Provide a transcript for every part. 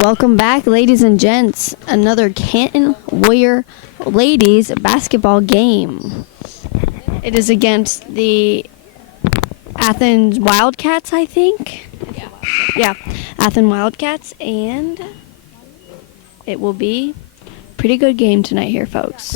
Welcome back, ladies and gents. Another Canton Warrior ladies basketball game. It is against the Athens Wildcats, I think. Yeah, Athens Wildcats, and it will be a pretty good game tonight here, folks.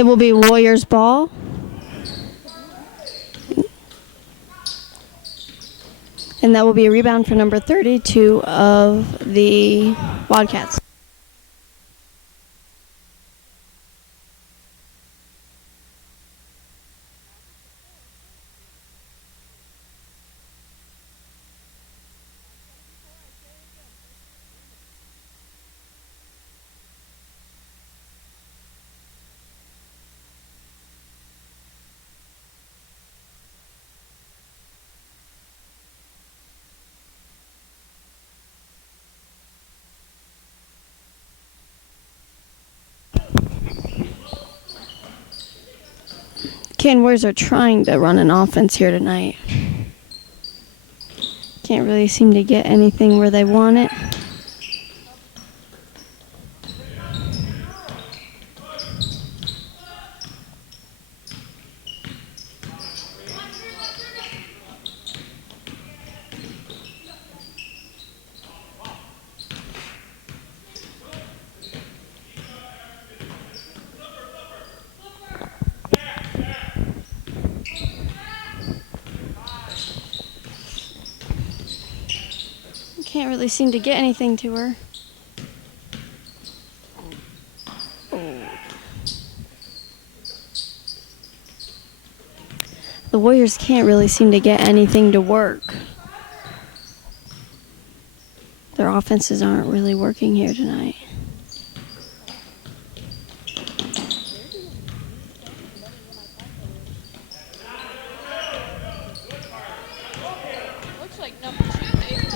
It will be Warriors ball. And that will be a rebound for number 32 of the Wildcats. Canton Warriors are trying to run an offense here tonight. Can't really seem to get anything where they want it. Can't really seem to get anything to her. The Warriors can't really seem to get anything to work. Their offenses aren't really working here tonight. Looks like number 2 maybe.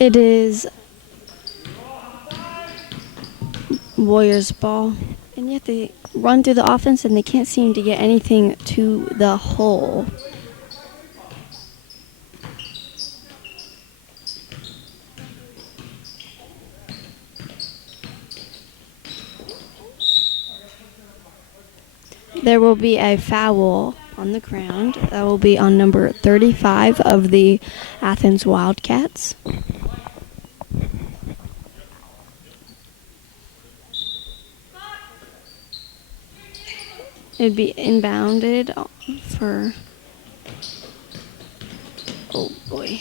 It is Warriors ball. And yet they run through the offense and they can't seem to get anything to the hole. There will be a foul on the ground. That will be on number 35 of the Athens Wildcats. It'd be inbounded for... Oh, boy.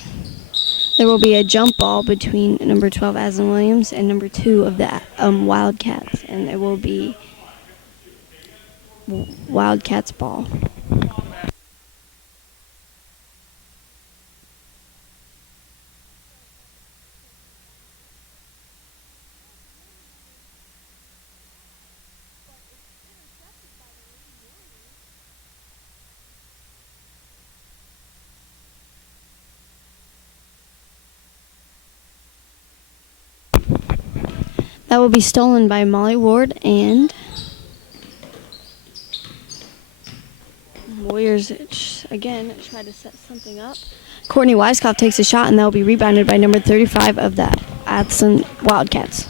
There will be a jump ball between number 12, Aslan Williams, and number 2 of the Wildcats. And it will be Wildcats ball. That will be stolen by Molly Ward, and Warriors again try to set something up. Courtney Weiskopf takes a shot, and that will be rebounded by number 35 of the Athens Wildcats.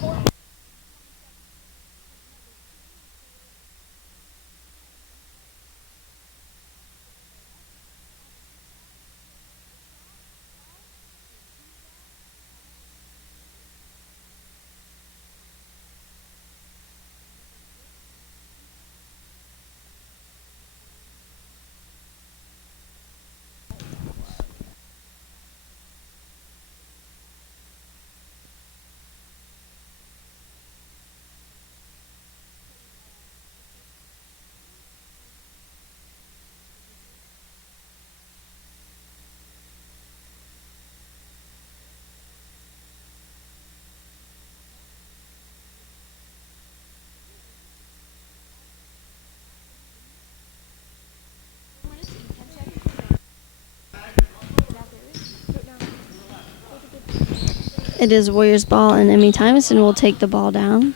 It is Warriors ball, and Emmy Tymason will take the ball down.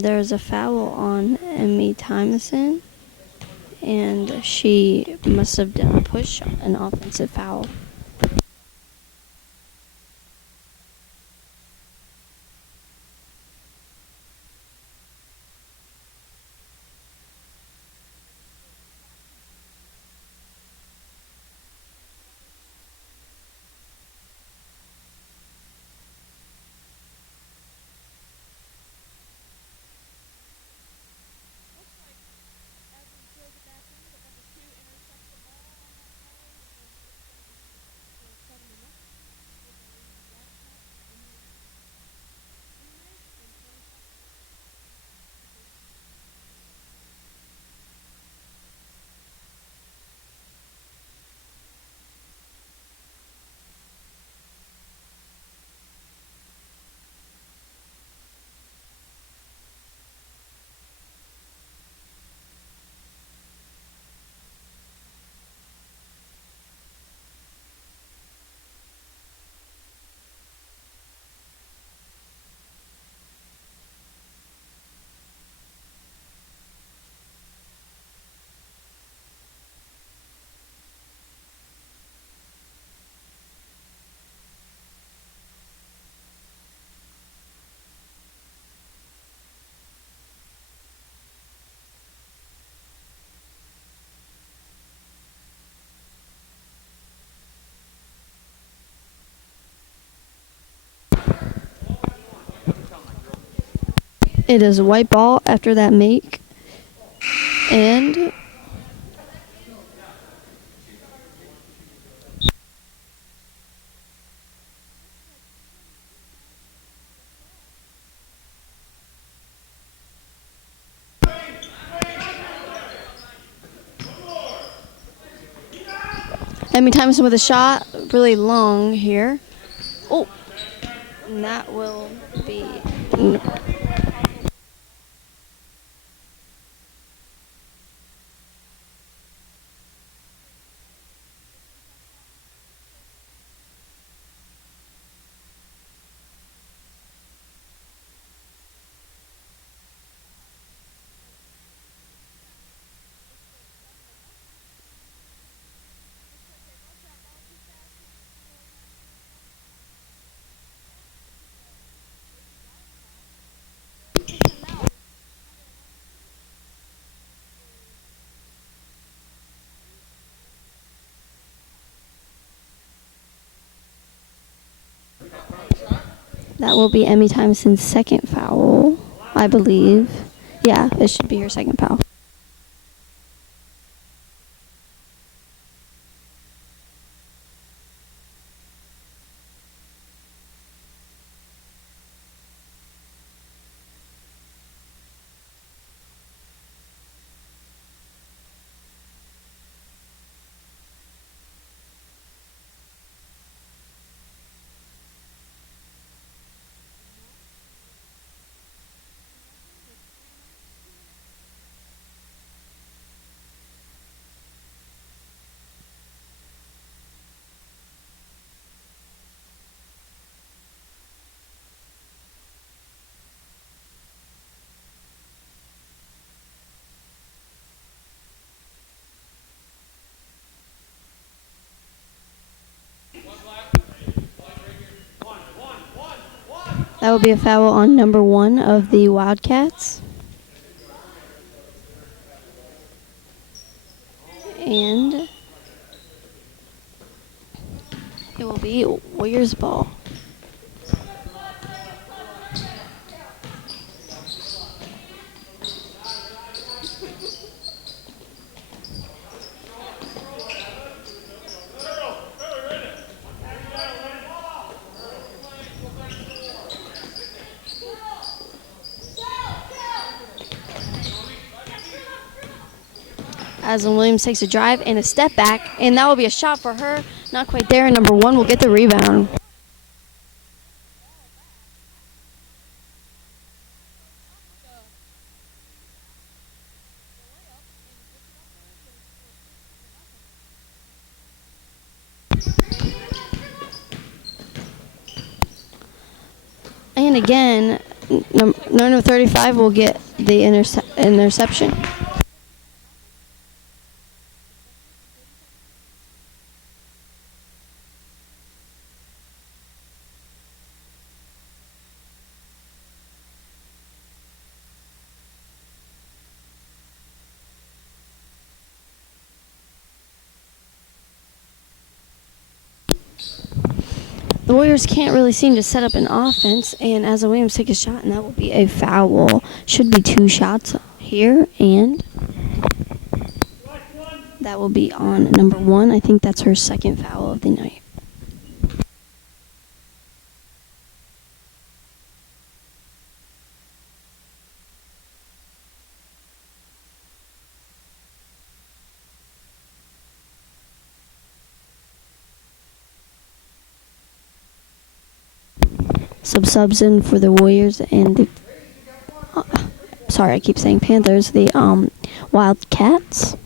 There's a foul on Emmy Tymason, and she must have done a push, an offensive foul. It is a white ball after that make, and Emmy Tymason with a shot, really long here. Oh, and that will be. That will be Emmy Tymson's second foul, I believe. Yeah, it should be her second foul. That will be a foul on number 1 of the Wildcats. And it will be Warriors ball. Aslan Williams takes a drive and a step back, and that will be a shot for her. Not quite there, and number 1 will get the rebound. again, number 35 will get the interception. The Warriors can't really seem to set up an offense, and as the Williams take a shot, and that will be a foul. Should be 2 shots here, and that will be on number 1. I think that's her second foul of the night. Subs in for the Warriors and the sorry, I keep saying Panthers, the Wildcats.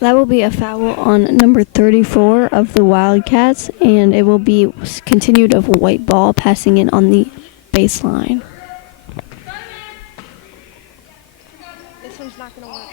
That will be a foul on number 34 of the Wildcats, and it will be continued of a white ball passing it on the baseline. This one's not going to work.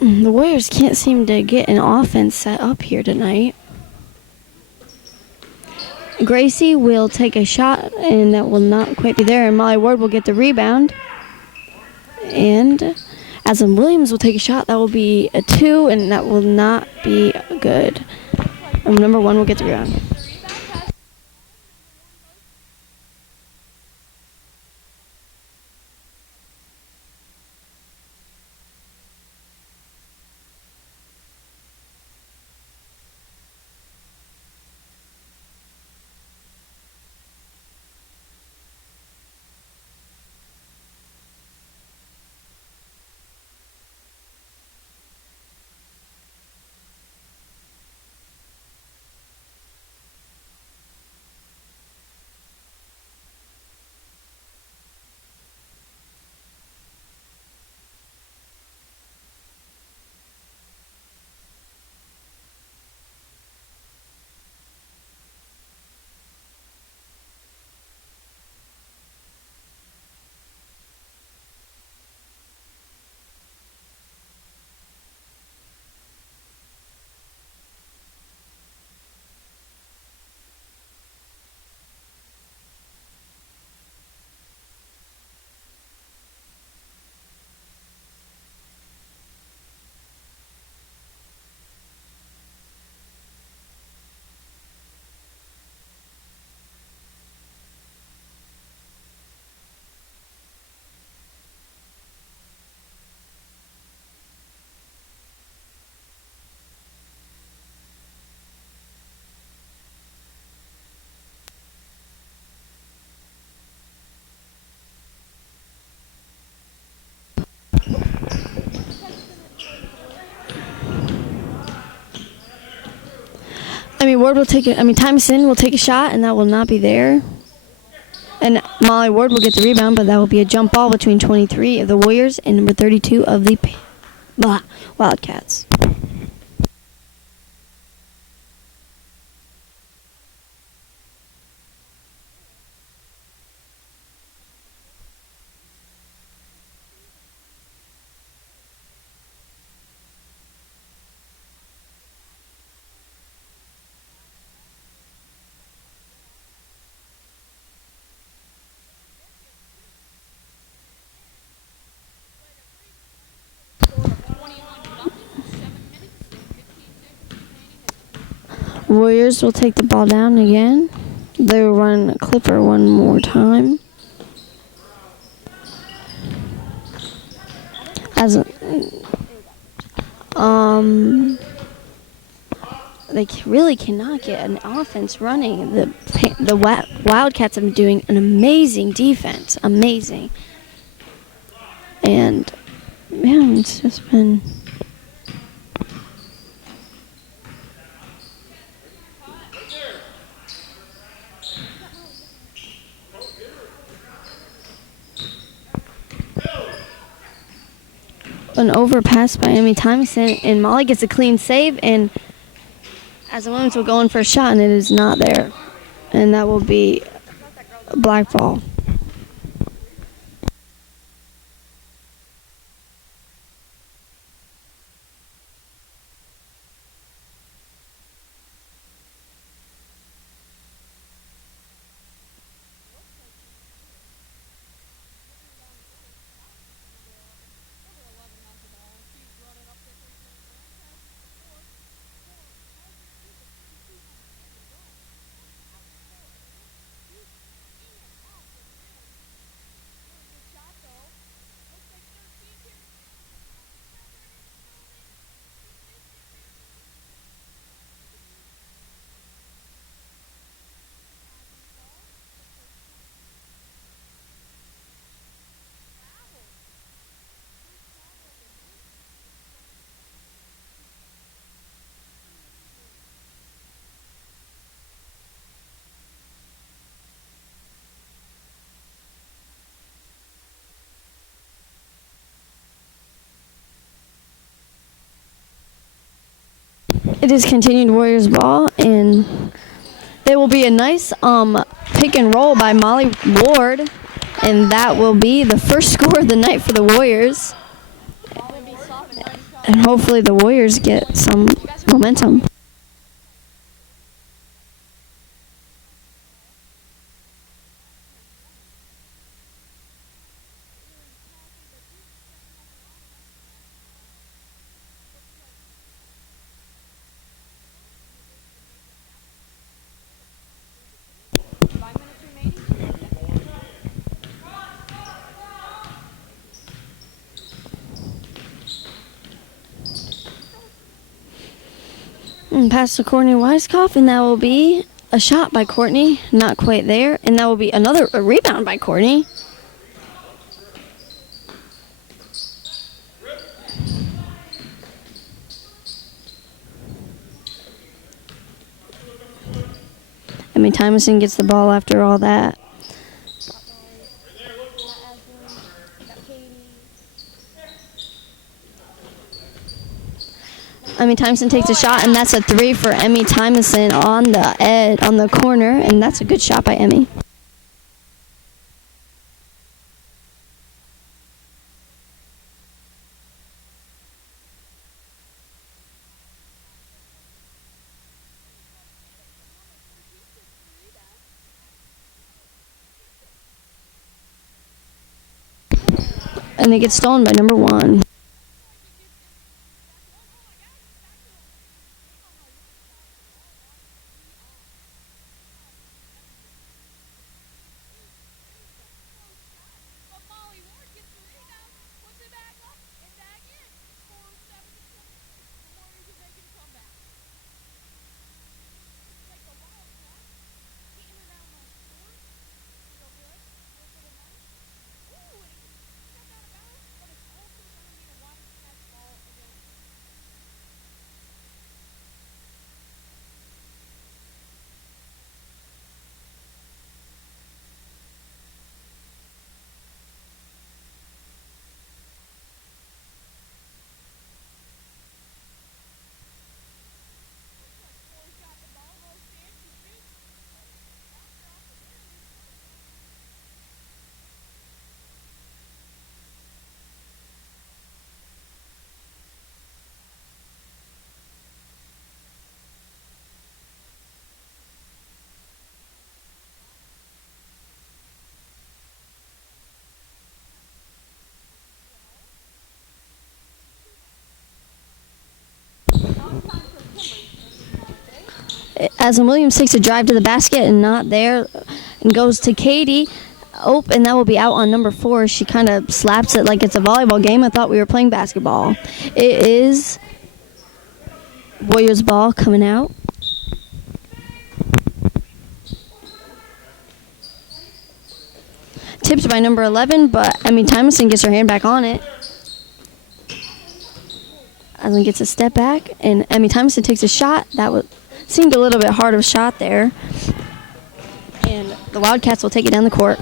The Warriors can't seem to get an offense set up here tonight. Gracie will take a shot, and that will not quite be there, and Molly Ward will get the rebound. And Aslan Williams will take a shot. That will be a 2, and that will not be good. Number 1 will get the rebound. Ward will take it. Tyson will take a shot, and that will not be there. And Molly Ward will get the rebound, but that will be a jump ball between 23 of the Warriors and number 32 of the Wildcats. Warriors will take the ball down again. They will run Clipper one more time. As they really cannot get an offense running. The Wildcats have been doing an amazing defense, amazing. And man, it's just been an overpass by Amy Thomason, and Molly gets a clean save, and as the women's will go in for a shot, and it is not there, and that will be a black ball. It is continued Warriors ball, and it will be a nice pick and roll by Molly Ward, and that will be the first score of the night for the Warriors. And hopefully the Warriors get some momentum. And pass to Courtney Weiskopf, and that will be a shot by Courtney. Not quite there, and that will be a rebound by Courtney. I mean, Tymason gets the ball after all that. Emmy Tymason takes a shot, and that's a three for Emmy Tymason on the corner, and that's a good shot by Emmy. And it gets stolen by number 1. Aslan Williams takes a drive to the basket and not there, and goes to Katie. Oh, and that will be out on number 4. She kind of slaps it like it's a volleyball game. I thought we were playing basketball. It is Warriors ball coming out. Tipped by number 11, but Tymason gets her hand back on it. Aslan gets a step back, and Tymason takes a shot. That seemed a little bit hard of a shot there. And the Wildcats will take it down the court.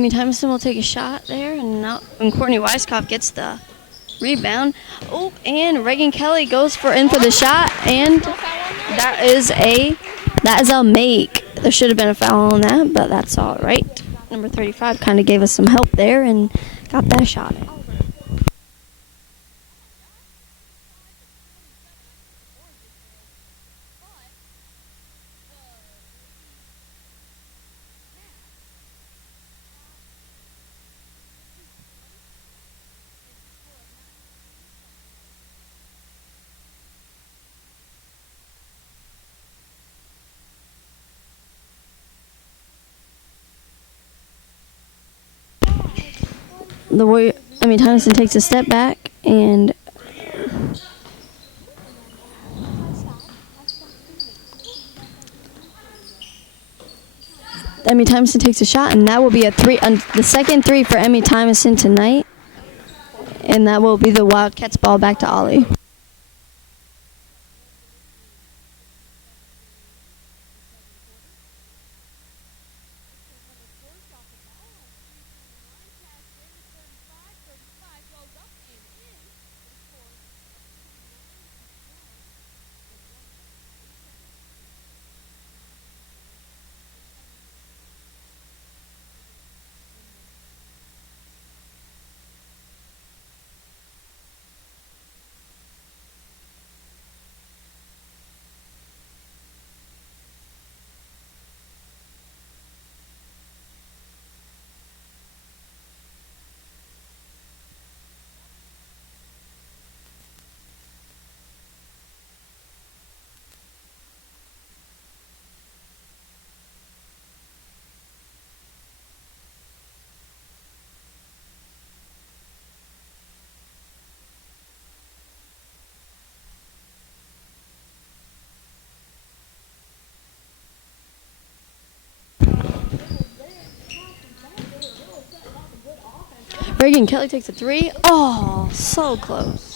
Tymason will take a shot there, and Courtney Weiskopf gets the rebound. Oh, and Reagan Kelly goes in for the shot, and that is a make. There should have been a foul on that, but that's all right. Number 35 kind of gave us some help there and got that shot. Tymason takes a step back, and Tymason takes a shot, and that will be the second 3 for Tymason tonight, and that will be the Wildcats ball back to Ollie. Reagan Kelly takes a 3. Oh, so close.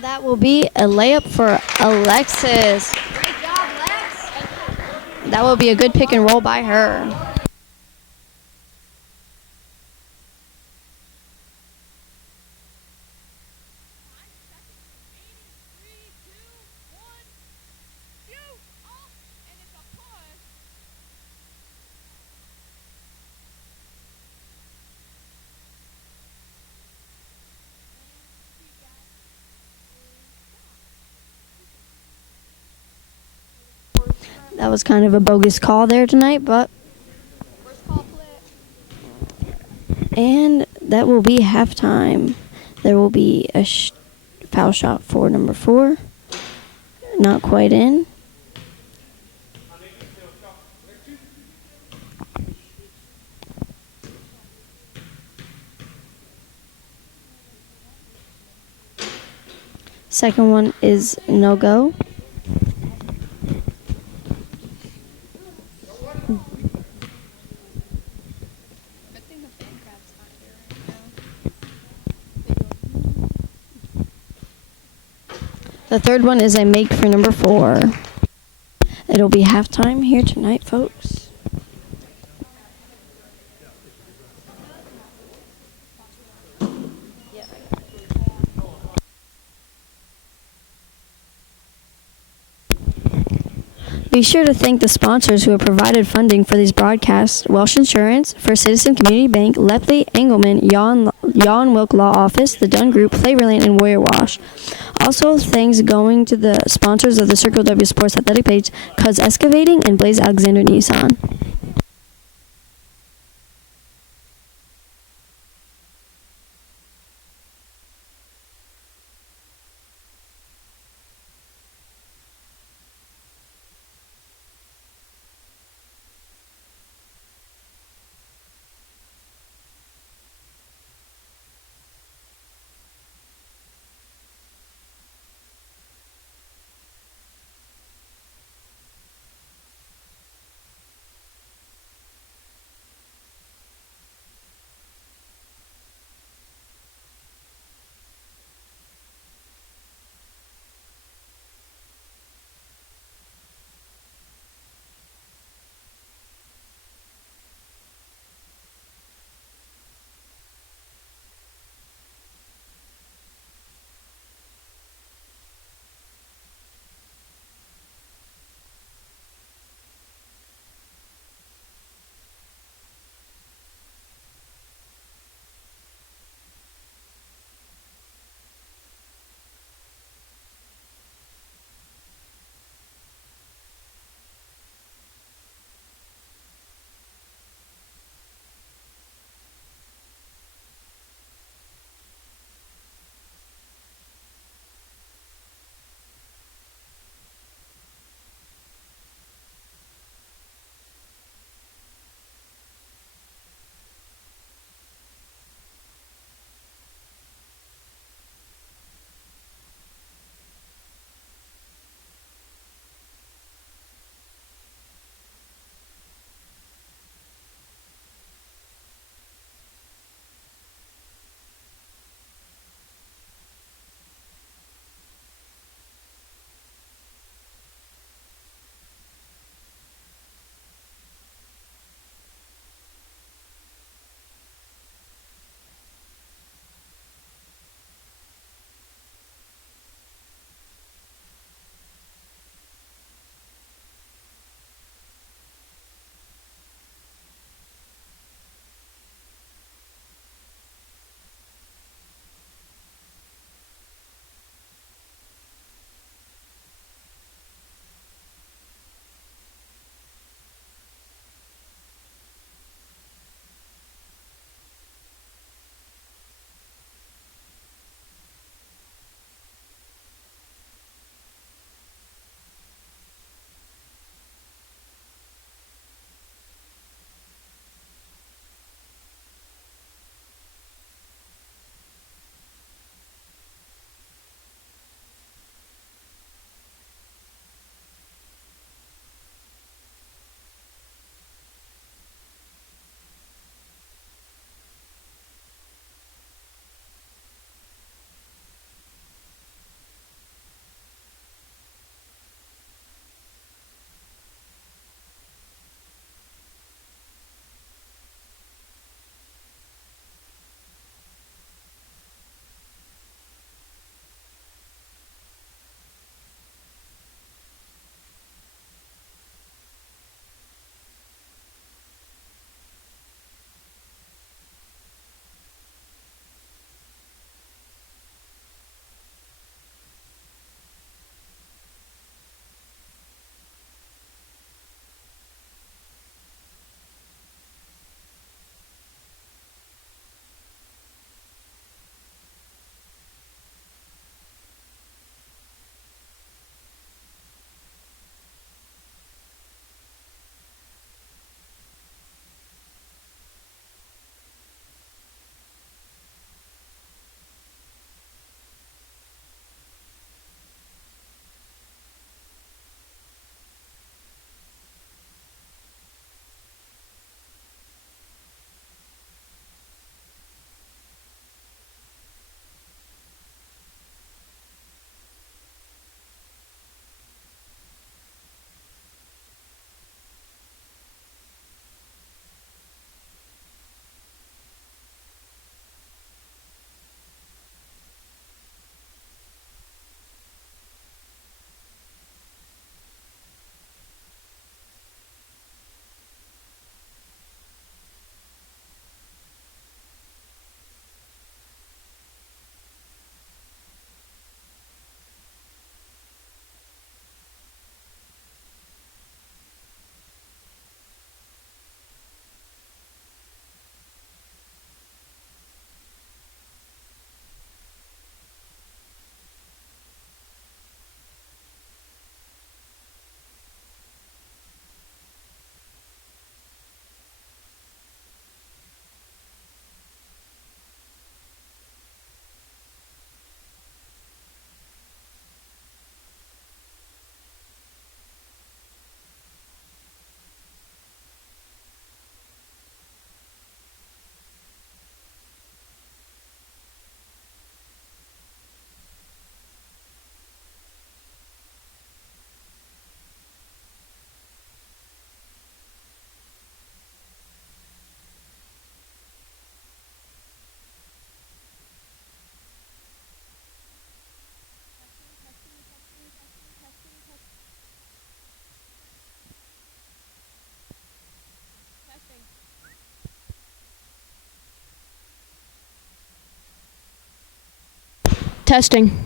That will be a layup for Alexis. Great job, Lex. That will be a good pick and roll by her. That was kind of a bogus call there tonight, but and that will be halftime. There will be a foul shot for number 4. Not quite in. Second one is no go. The third one is a make for number 4. It'll be halftime here tonight, folks. Be sure to thank the sponsors who have provided funding for these broadcasts: Welsh Insurance, First Citizen Community Bank, Lepley, Engelman, Yawn Wilk Law Office, the Dunn Group, Flavorland, and Warrior Wash. Also, thanks going to the sponsors of the Circle W Sports Athletic page, Cuz Excavating, and Blaze Alexander Nissan. Testing.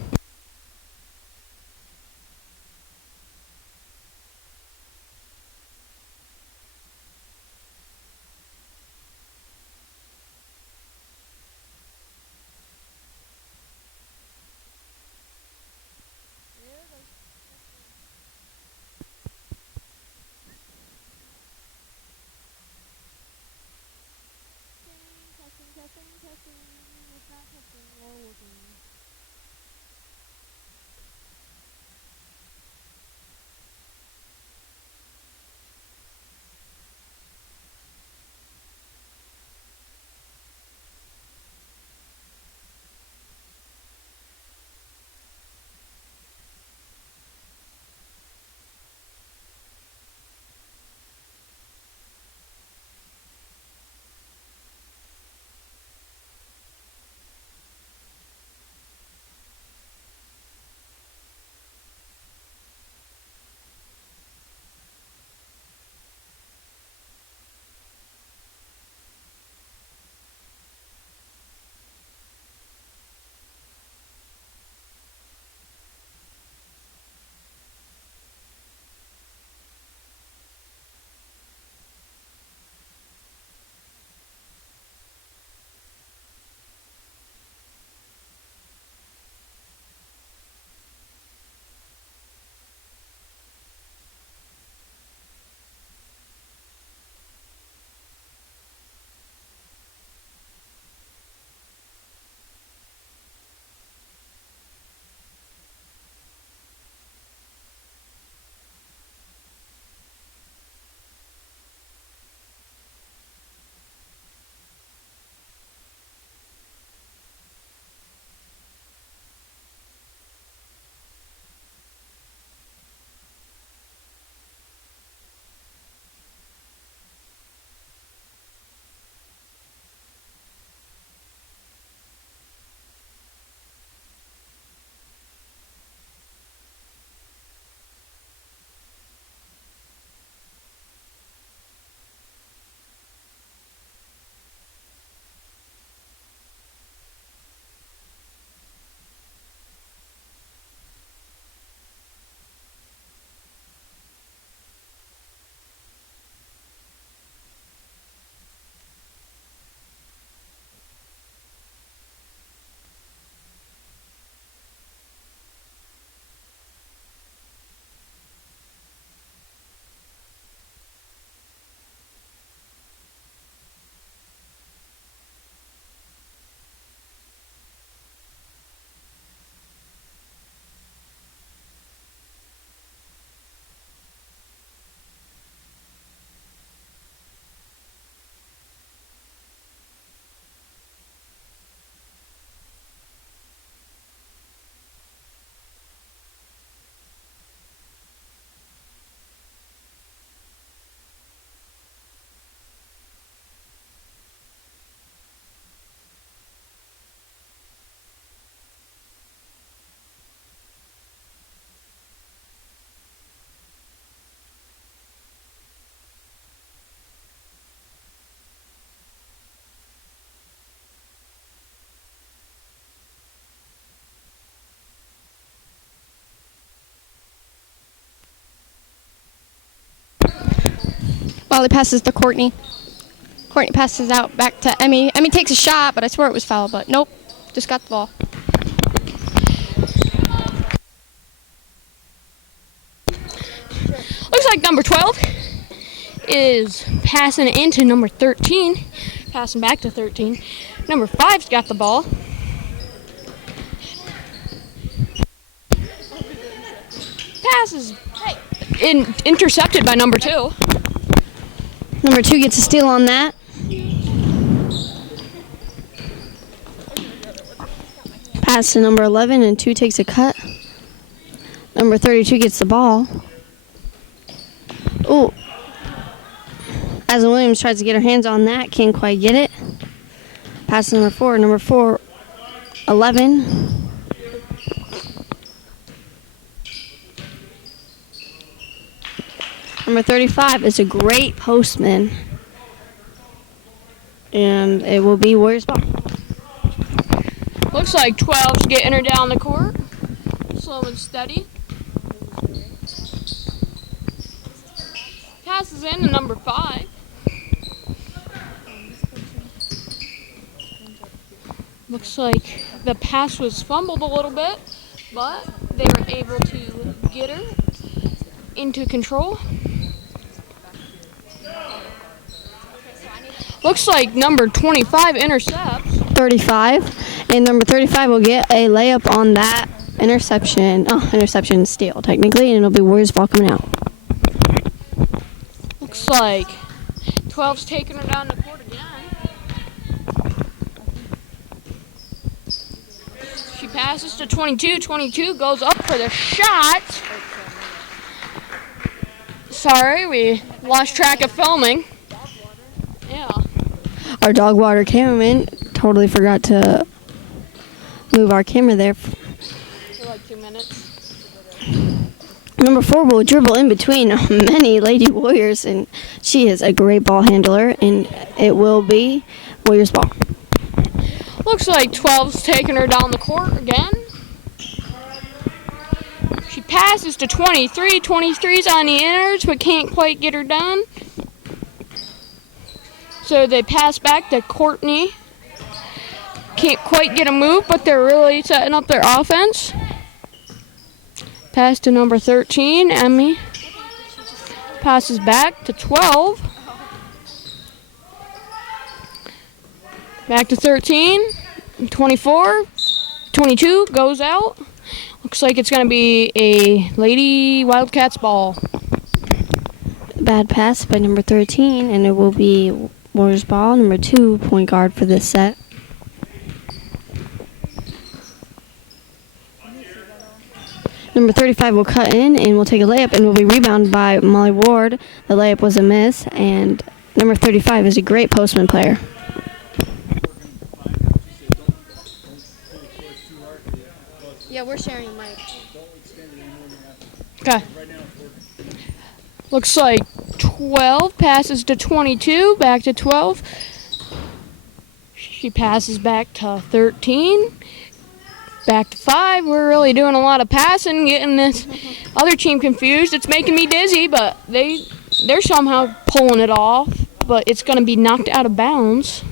Molly passes to Courtney. Courtney passes out back to Emmy. Emmy takes a shot, but I swear it was foul, but nope. Just got the ball. Looks like number 12 is passing into number 13. Passing back to 13. Number 5's got the ball. Pass is intercepted by number 2. Number 2 gets a steal on that. Pass to number 11, and 2 takes a cut. Number 32 gets the ball. Ooh. Aslan Williams tries to get her hands on that. Can't quite get it. Pass to number 4. Number 4, 11. Number 35 is a great postman. And it will be Warriors ball. Looks like 12's getting her down the court. Slow and steady. Passes in to number 5. Looks like the pass was fumbled a little bit, but they were able to get her into control. Looks like number 25 intercepts. 35, and number 35 will get a layup on that interception. Oh, interception steal, technically, and it'll be Warriors ball coming out. Looks like 12's taking her down the court again. She passes to 22. 22 goes up for the shot. Sorry, we lost track of filming. Yeah. Our dog water cameraman totally forgot to move our camera there. For like 2 minutes. Number 4 will dribble in between many Lady Warriors, and she is a great ball handler, and it will be Warriors ball. Looks like 12's taking her down the court again. She passes to 23. 23's on the inners, but can't quite get her done. So they pass back to Courtney. Can't quite get a move, but they're really setting up their offense. Pass to number 13, Emmy. Passes back to 12. Back to 13, 24, 22 goes out. Looks like it's going to be a Lady Wildcats ball. Bad pass by number 13, and it will be Warriors ball, number 2 point guard for this set. Number 35 will cut in and will take a layup and will be rebounded by Molly Ward. The layup was a miss, and number 35 is a great postman player. Yeah, we're sharing a mic. Okay. Looks like 12 passes to 22, back to 12. She passes back to 13, back to 5. We're really doing a lot of passing, getting this other team confused. It's making me dizzy, but they're somehow pulling it off. But it's going to be knocked out of bounds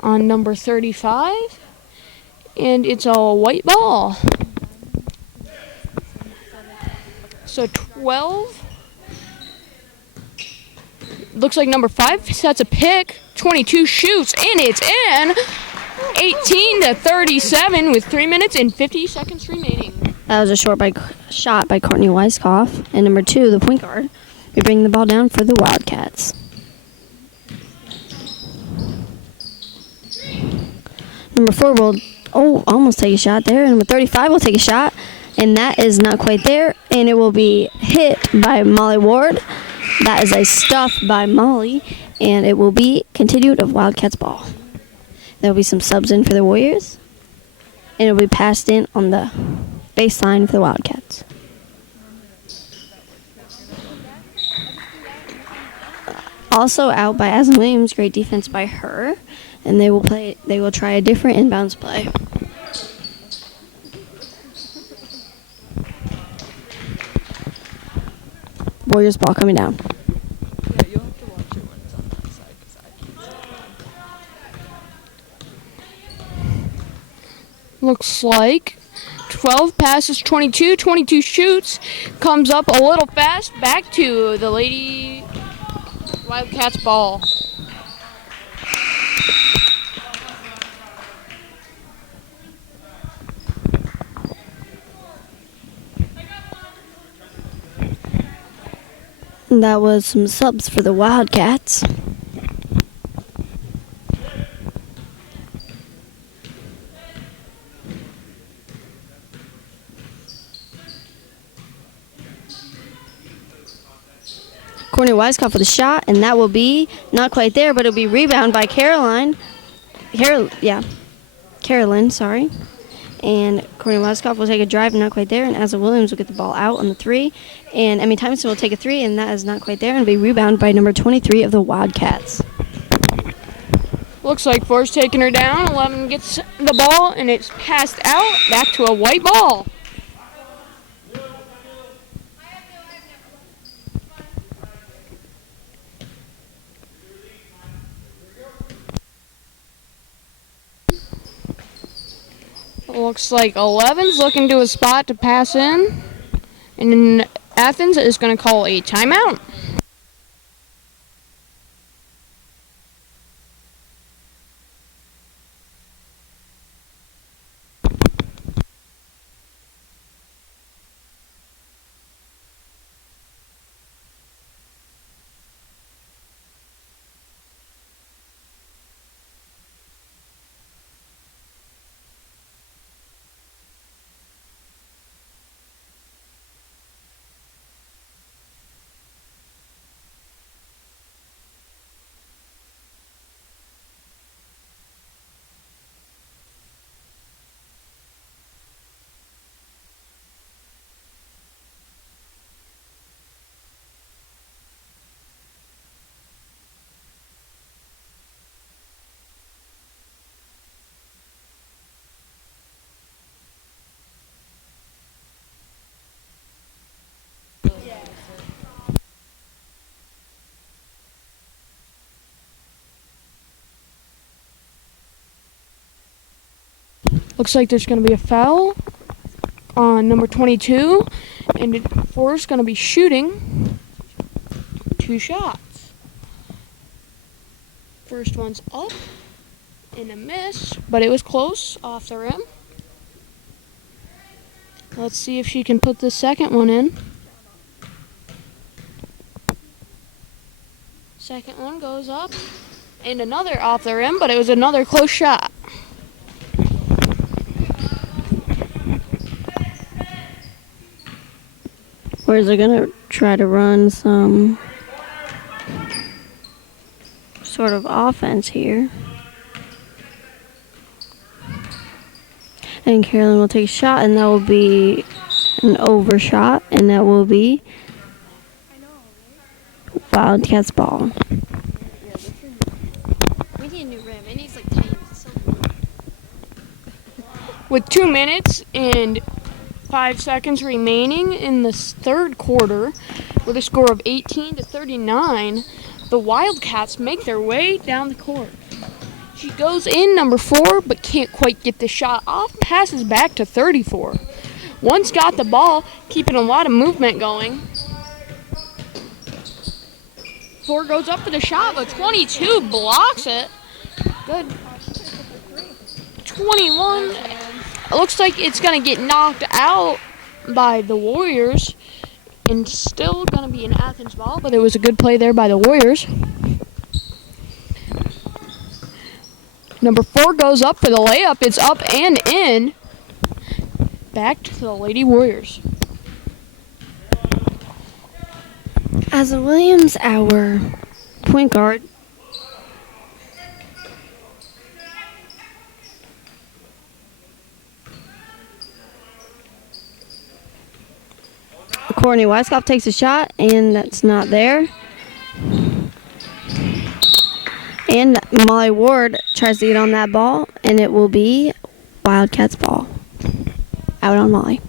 on number 35, and it's a white ball. So 12. Looks like number 5 sets a pick. 22 shoots, and it's in. 18 to 37 with 3 minutes and 50 seconds remaining. That was a shot by Courtney Weiskopf. And number 2, the point guard, we bring the ball down for the Wildcats. Number 4 will almost take a shot there. And number 35 will take a shot, and that is not quite there. And it will be hit by Molly Ward. That is a stuff by Molly, and it will be continued of Wildcats ball. There will be some subs in for the Warriors, and it will be passed in on the baseline for the Wildcats. Also out by Aslan Williams, great defense by her, and they will try a different inbounds play. Warriors ball coming down. Yeah, you'll have to watch it when it's on that side because I can't see it. Looks like 12 passes 22. 22 shoots. Comes up a little fast. Back to the Lady Wildcats ball. That was some subs for the Wildcats. Courtney Weiskopf with a shot, and that will be not quite there, but it'll be rebound by Carolyn, sorry. And Courtney Weiskopf will take a drive, not quite there, and Asa Williams will get the ball out on the 3. And Emmy Thompson will take a 3, and that is not quite there, and will be rebounded by number 23 of the Wildcats. Looks like 4's taking her down. 11 gets the ball, and it's passed out back to a white ball. Looks like 11's looking to a spot to pass in, and Athens is going to call a timeout. Looks like there's going to be a foul on number 22, and 4's going to be shooting 2 shots. First one's up and a miss, but it was close off the rim. Let's see if she can put the second one in. Second one goes up and another off the rim, but it was another close shot. Whereas they're going to try to run some sort of offense here. And Carolyn will take a shot, and that will be an overshot, and that will be Wildcats ball. We need a new rim. It needs like 10 years. It's so cool. With 2 minutes and 5 seconds remaining in the third quarter, with a score of 18-39, the Wildcats make their way down the court. She goes in, number 4, but can't quite get the shot off. Passes back to 34. One's got the ball, keeping a lot of movement going. 4 goes up for the shot, but 22 blocks it. Good. 21. It looks like it's going to get knocked out by the Warriors, and still going to be an Athens ball, but it was a good play there by the Warriors. Number 4 goes up for the layup. It's up and in. Back to the Lady Warriors. As Williams, our point guard, Courtney Weiskopf takes a shot, and that's not there. And Molly Ward tries to get on that ball, and it will be Wildcats ball. Out on Molly.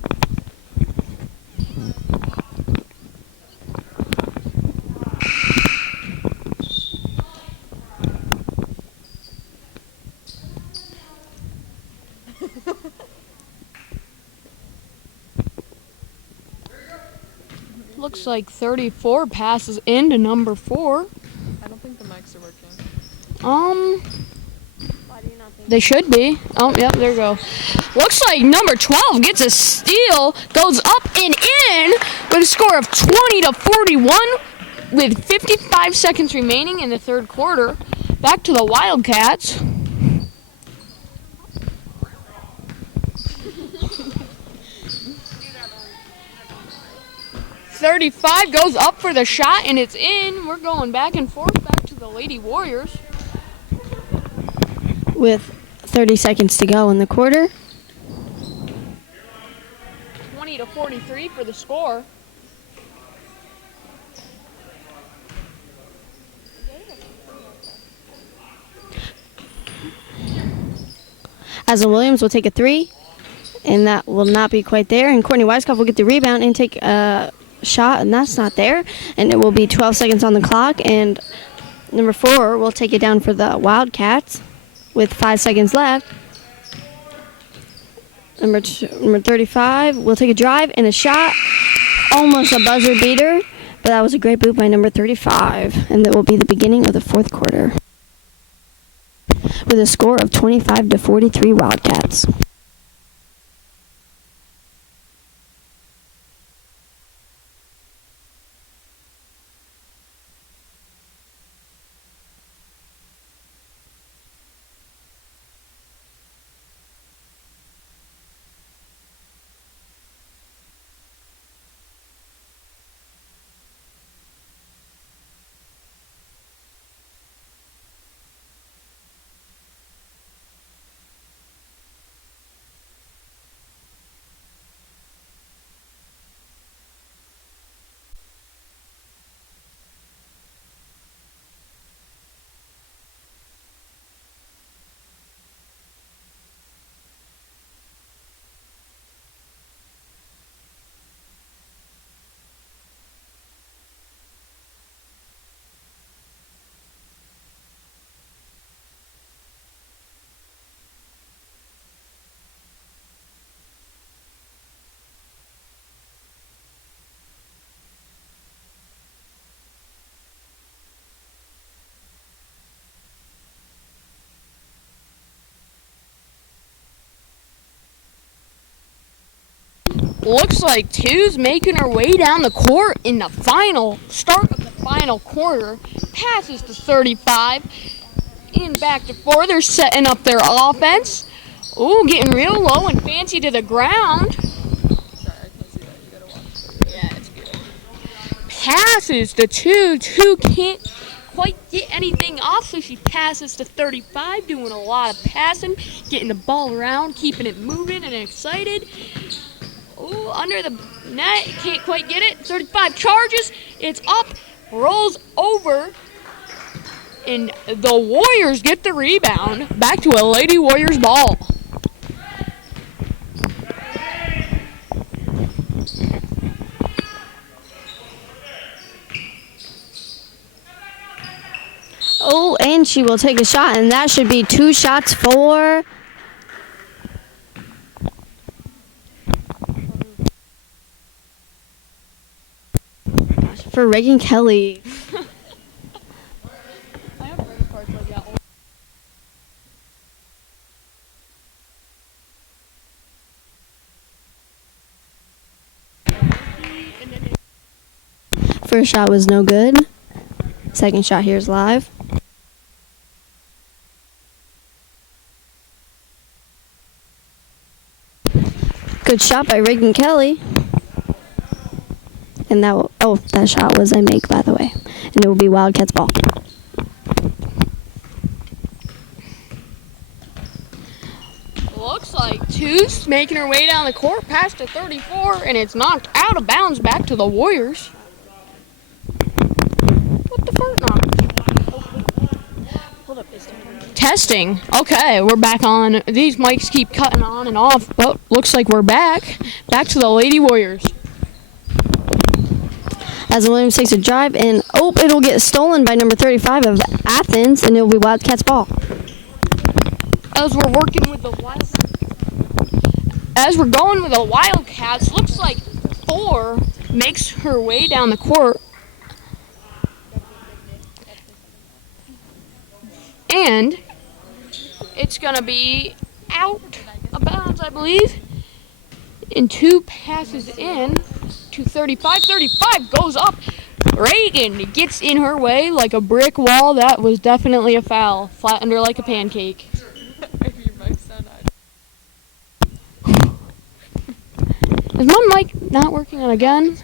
Looks like 34 passes into number 4. I don't think the mics are working. They should be. Oh, yep, there you go. Looks like number 12 gets a steal, goes up and in with a score of 20-41 with 55 seconds remaining in the third quarter. Back to the Wildcats. .35 goes up for the shot, and it's in. We're going back and forth back to the Lady Warriors. With 30 seconds to go in the quarter. 20-43 for the score. Hazel Williams will take a 3, and that will not be quite there. And Courtney Weiskopf will get the rebound and take a shot, and that's not there. And it will be 12 seconds on the clock, and number 4 will take it down for the Wildcats with 5 seconds left. Number 35 will take a drive and a shot. Almost a buzzer beater, but that was a great boot by number 35. And that will be the beginning of the fourth quarter with a score of 25-43 Wildcats. Looks like 2's making her way down the court in the start of the final quarter. Passes to 35. In back to 4. They're setting up their offense. Ooh, getting real low and fancy to the ground. Sorry, I can't see that. You gotta watch it. Yeah, it's good. Passes to 2. 2 can't quite get anything off, so she passes to 35, doing a lot of passing, getting the ball around, keeping it moving and excited. Ooh, under the net, can't quite get it. 35 charges, it's up, rolls over, and the Warriors get the rebound. Back to a Lady Warriors ball. Oh, and she will take a shot, and that should be 2 shots for Reagan Kelly. I have credit cards like that. First shot was no good. Second shot here is live. Good shot by Reagan Kelly. And that shot was a make, by the way. And it will be Wildcats ball. Looks like 2's making her way down the court past the 34, and it's knocked out of bounds back to the Warriors. What the fart knock? Hold up, it's time. Testing. Okay, we're back on. These mics keep cutting on and off, but looks like we're back. Back to the Lady Warriors. As Williams takes a drive, and it'll get stolen by number 35 of Athens, and it'll be Wildcats ball. As we're going with the Wildcats, looks like 4 makes her way down the court. And it's going to be out of bounds, I believe. And 2 passes in to 35. 35 goes up. Reagan gets in her way like a brick wall. That was definitely a foul. Flattened her like a pancake. Maybe your mic sound Is my mic not working again?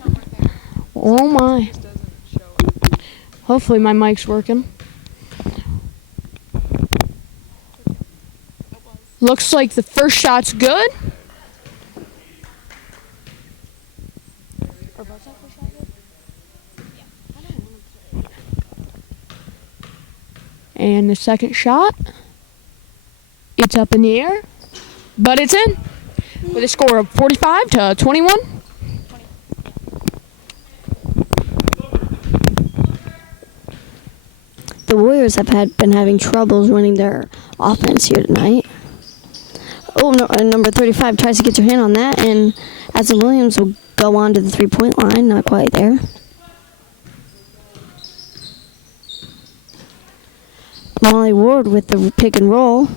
Oh my. just doesn't show up. Hopefully my mic's working. Looks like the first shot's good. And the second shot, it's up in the air. but it's in with a score of 45-21. The Warriors have been having troubles running their offense here tonight. Oh, no, number 35 tries to get her hand on that, and Athens Williams will go on to the three-point line. Not quite there. Molly Ward with the pick and roll.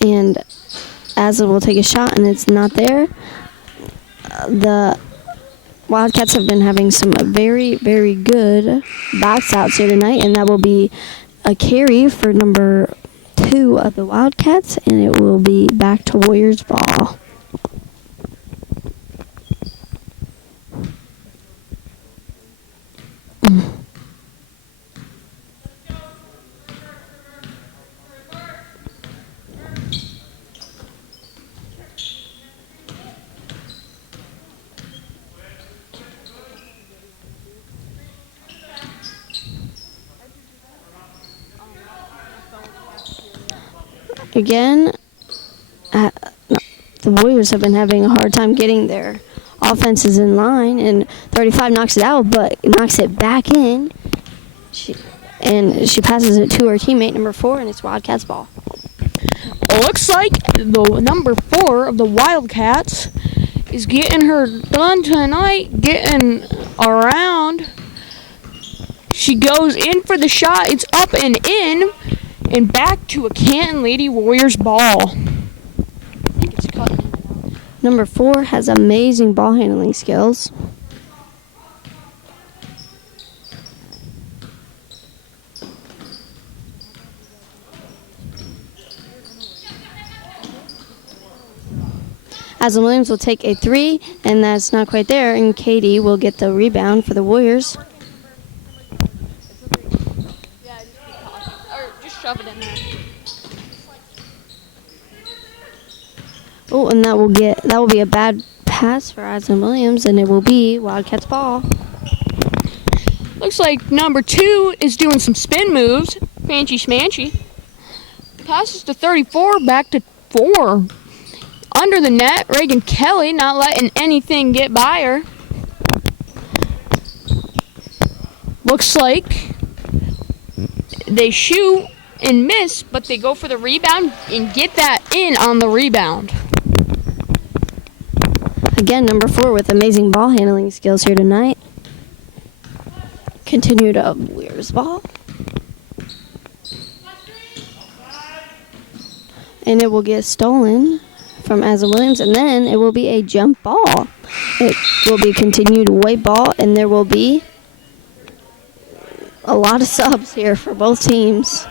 And Athens will take a shot, and it's not there. The Wildcats have been having some very, very good box outs here tonight, and that will be a carry for number 2 of the Wildcats, and it will be back to Warriors ball. Again, the Warriors have been having a hard time getting their offenses in line, and 35 knocks it out, but knocks it back in. She passes it to her teammate, number 4, and it's Wildcats ball. It looks like the number 4 of the Wildcats is getting her done tonight, getting around. She goes in for the shot. It's up and in. And back to a Canton Lady Warriors ball. Number 4 has amazing ball handling skills. Athens Williams will take a 3, and that's not quite there, and Katie will get the rebound for the Warriors. Shove it in there. Oh, and that will be a bad pass for Athens Williams, and it will be Wildcats ball. Looks like number 2 is doing some spin moves. Fancy schmancy. Passes to 34, back to 4. Under the net, Reagan Kelly not letting anything get by her. Looks like they shoot and miss, but they go for the rebound and get that in on the rebound. Again, number 4 with amazing ball handling skills here tonight. Continue to Warriors ball. And it will get stolen from Athens Williams, and then it will be a jump ball. It will be continued white ball, and there will be a lot of subs here for both teams.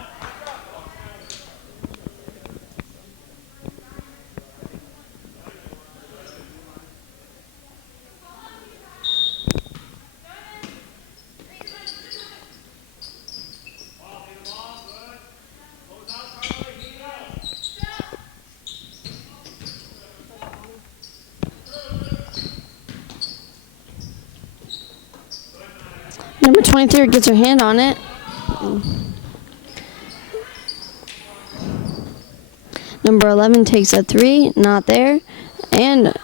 Number 23 gets her hand on it. Number 11 takes a 3, not there. And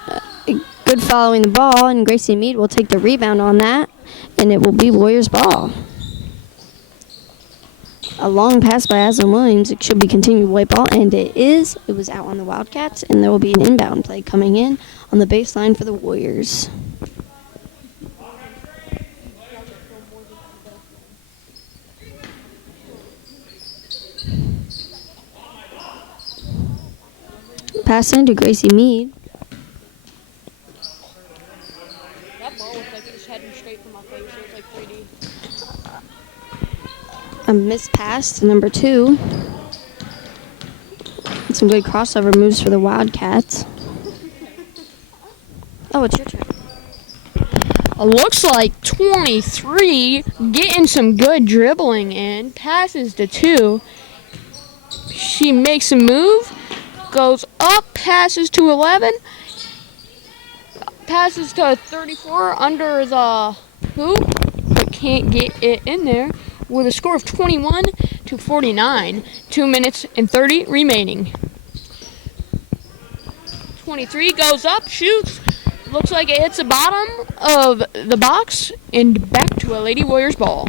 good following the ball, and Gracie Mead will take the rebound on that, and it will be Warriors ball. A long pass by Athens Williams. It should be continued white ball, and it is. It was out on the Wildcats, and there will be an inbound play coming in on the baseline for the Warriors. Pass into Gracie Mead. That ball looked like it was heading straight from my face. It was like 3D. A missed pass to number 2. And some good crossover moves for the Wildcats. Oh, it's your turn. Looks like 23 getting some good dribbling in. Passes to 2. She makes a move. Goes up, passes to 11, passes to 34 under the hoop, but can't get it in there with a score of 21 to 49. 2 minutes and 30 remaining. 23 goes up, shoots. Looks like it hits the bottom of the box and back to a Lady Warriors ball.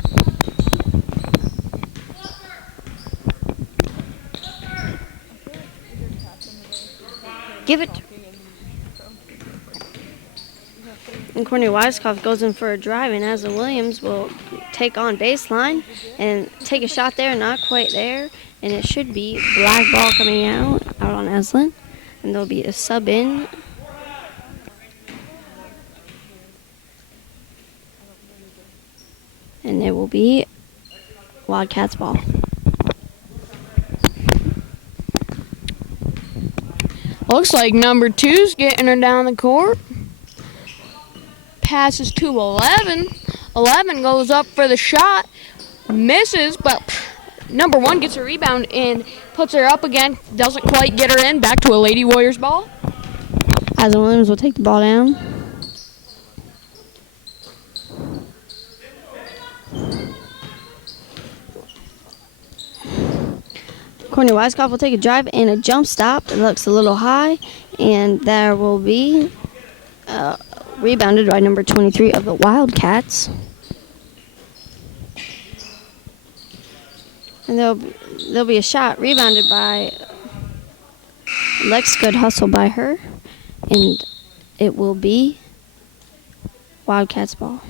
Give it. And Courtney Weiskopf goes in for a drive, and Aslan Williams will take on baseline and take a shot there, not quite there. And it should be black ball coming out on Aslan. And there'll be a sub in. And it will be Wildcats ball. Looks like number 2's getting her down the court. Passes to 11. 11 goes up for the shot. Misses, but number 1 gets a rebound and puts her up again. Doesn't quite get her in. Back to a Lady Warriors ball. Aslan Williams will take the ball down. Courtney Weiskopf will take a drive and a jump stop. It looks a little high, and there will be rebounded by number 23 of the Wildcats. And there'll be a shot rebounded by Lex. Good hustle by her, and it will be Wildcats ball.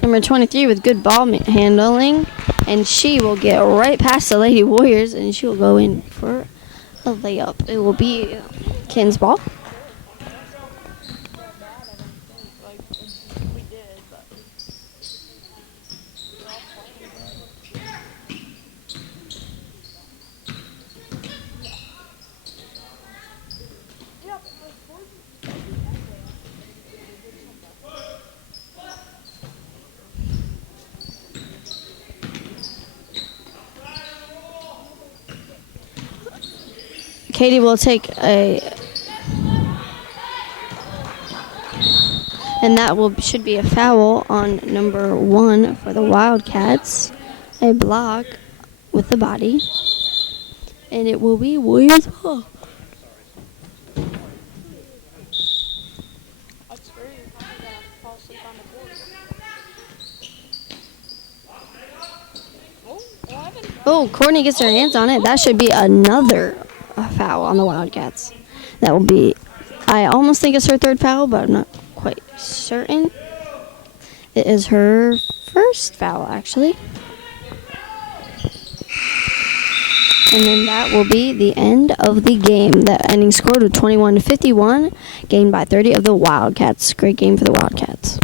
Number 23 with good ball handling, and she will get right past the Lady Warriors, and she will go in for a layup. It will be Ken's ball. Katie will take and that should be a foul on number 1 for the Wildcats. A block with the body, and it will be Warriors ball. Oh, Courtney gets her hands on it. That should be another foul on the Wildcats. That will be, I almost think it's her 3rd foul, but I'm not quite certain. It is her 1st foul, actually. And then that will be the end of the game. The ending score was 21-51, gained by 30 of the Wildcats. Great game for the Wildcats.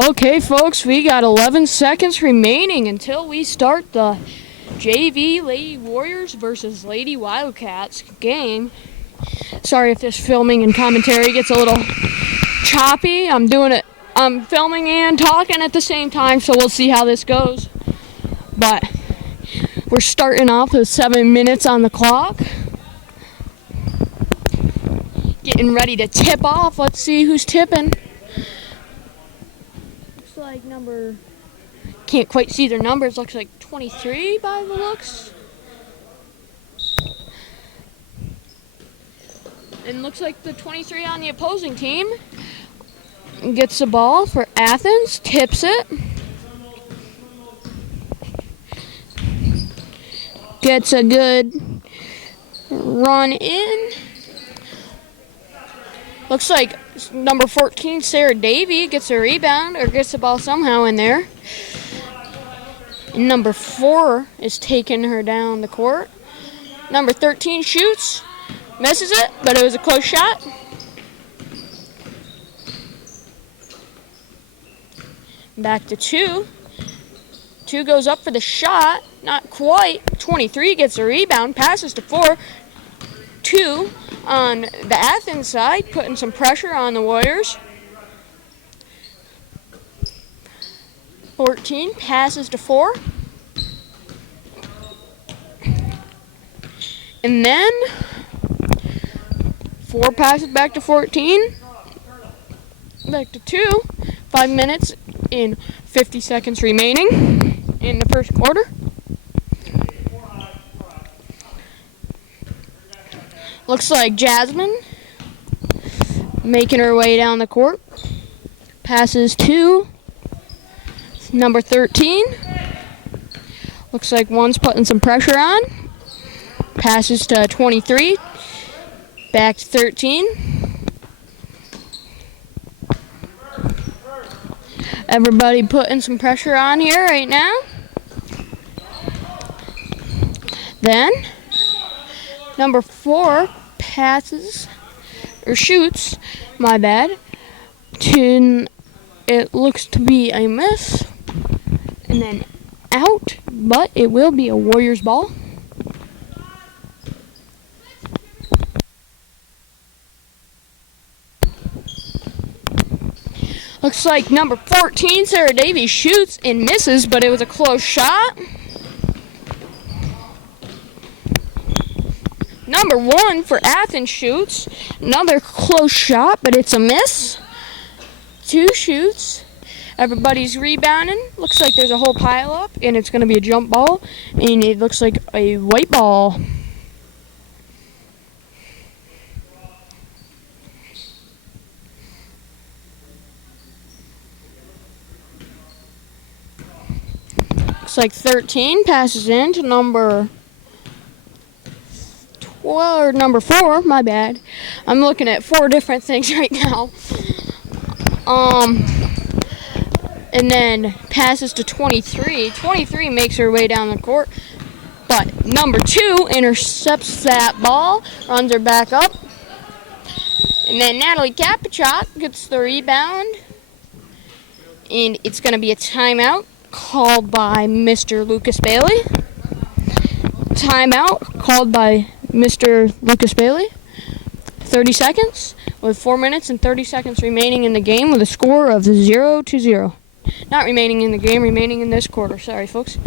Okay, folks, we got 11 seconds remaining until we start the JV Lady Warriors versus Lady Wildcats game. Sorry if this filming and commentary gets a little choppy. I'm filming and talking at the same time, so we'll see how this goes. But we're starting off with 7 minutes on the clock. Getting ready to tip off. Let's see who's tipping. Looks like can't quite see their numbers. Looks like 23 by the looks. And looks like the 23 on the opposing team gets the ball for Athens, tips it. Gets a good run in. Looks like number 14, Sarah Davy, gets a rebound or gets the ball somehow in there. And number 4 is taking her down the court. Number 13 shoots, misses it, but it was a close shot. Back to 2. 2 goes up for the shot, not quite. 23 gets a rebound, passes to 4. 2 on the Athens side, putting some pressure on the Warriors. 14 passes to 4. And then 4 passes back to 14. Back to 2. 5 minutes and 50 seconds remaining in the first quarter. Looks like Jasmine making her way down the court. Passes to number 13. Looks like one's putting some pressure on. Passes to 23. Back to 13. Everybody putting some pressure on here right now. Then number 4 shoots, my bad. It looks to be a miss. And then out, but it will be a Warriors ball. Looks like number 14, Sarah Davies, shoots and misses, but it was a close shot. Number 1 for Athens shoots. Another close shot, but it's a miss. 2 shoots. Everybody's rebounding. Looks like there's a whole pile up, and it's going to be a jump ball. And it looks like a white ball. Looks like 13 passes in to number 4, my bad. I'm looking at 4 different things right now. And then passes to 23. 23 makes her way down the court. But number 2 intercepts that ball, runs her back up. And then Natalie Kapachok gets the rebound. And it's going to be a timeout called by Mr. Lucas Bailey. Timeout called by Mr. Lucas Bailey. 30 seconds with 4 minutes and 30 seconds remaining in the game with a score of 0-0. Not remaining in the game, remaining in this quarter. Sorry, folks.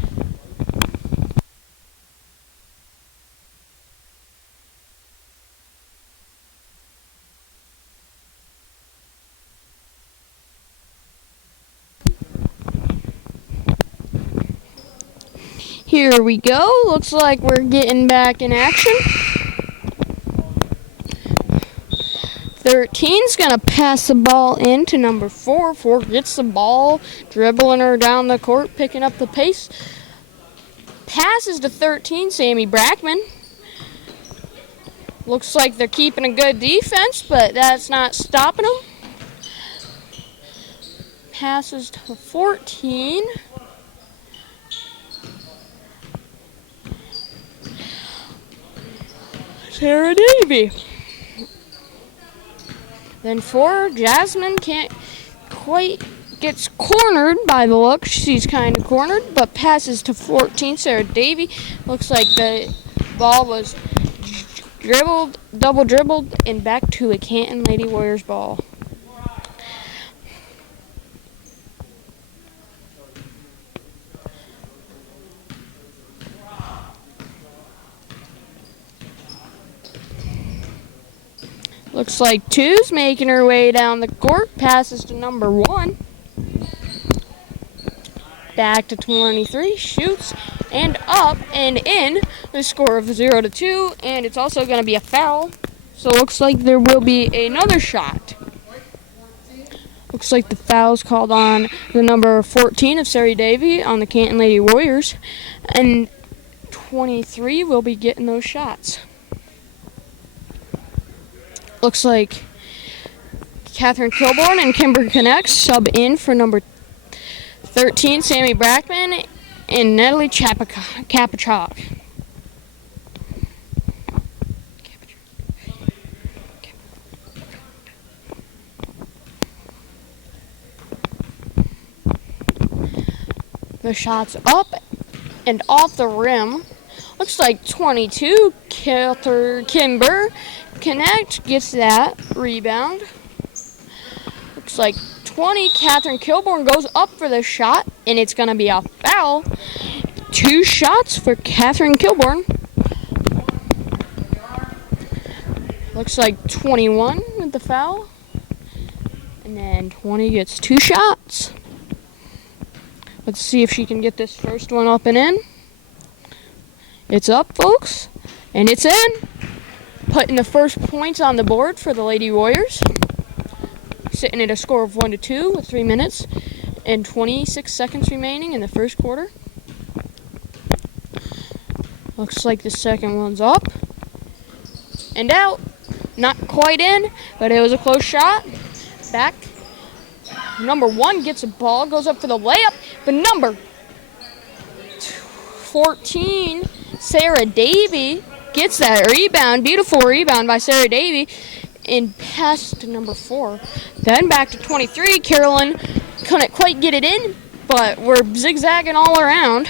Here we go. Looks like we're getting back in action. 13's going to pass the ball in to number 4. 4 gets the ball, dribbling her down the court, picking up the pace. Passes to 13, Sammy Brackman. Looks like they're keeping a good defense, but that's not stopping them. Passes to 14. Sarah Davy. Then 4, Jasmine can't quite gets cornered by the look. She's kind of cornered, but passes to 14, Sarah Davy. Looks like the ball was dribbled, double dribbled, and back to a Canton Lady Warriors ball. Looks like two's making her way down the court. Passes to number 1. Back to 23. Shoots and up and in. The score of 0-2. And it's also going to be a foul. So it looks like there will be another shot. Looks like the foul's called on the number 14 of Sarah Davy on the Canton Lady Warriors. And 23 will be getting those shots. Looks like Catherine Kilborn and Kimber Connect sub in for number 13, Sammy Brackman, and Natalie Kapachok. The shot's up and off the rim. Looks like 22, Kimber Connect gets that rebound. Looks like 20, Catherine Kilborn goes up for the shot, and it's going to be a foul. 2 shots for Catherine Kilborn. Looks like 21 with the foul. And then 20 gets 2 shots. Let's see if she can get this first one up and in. It's up, folks, and it's in. Putting the first points on the board for the Lady Warriors. Sitting at a score of 1-2 with 3 minutes and 26 seconds remaining in the first quarter. Looks like the second one's up and out. Not quite in, but it was a close shot. Back. Number 1 gets a ball, goes up for the layup, but number 14, Sarah Davy, gets that rebound. Beautiful rebound by Sarah Davy. And pass to number 4. Then back to 23. Carolyn couldn't quite get it in, but we're zigzagging all around.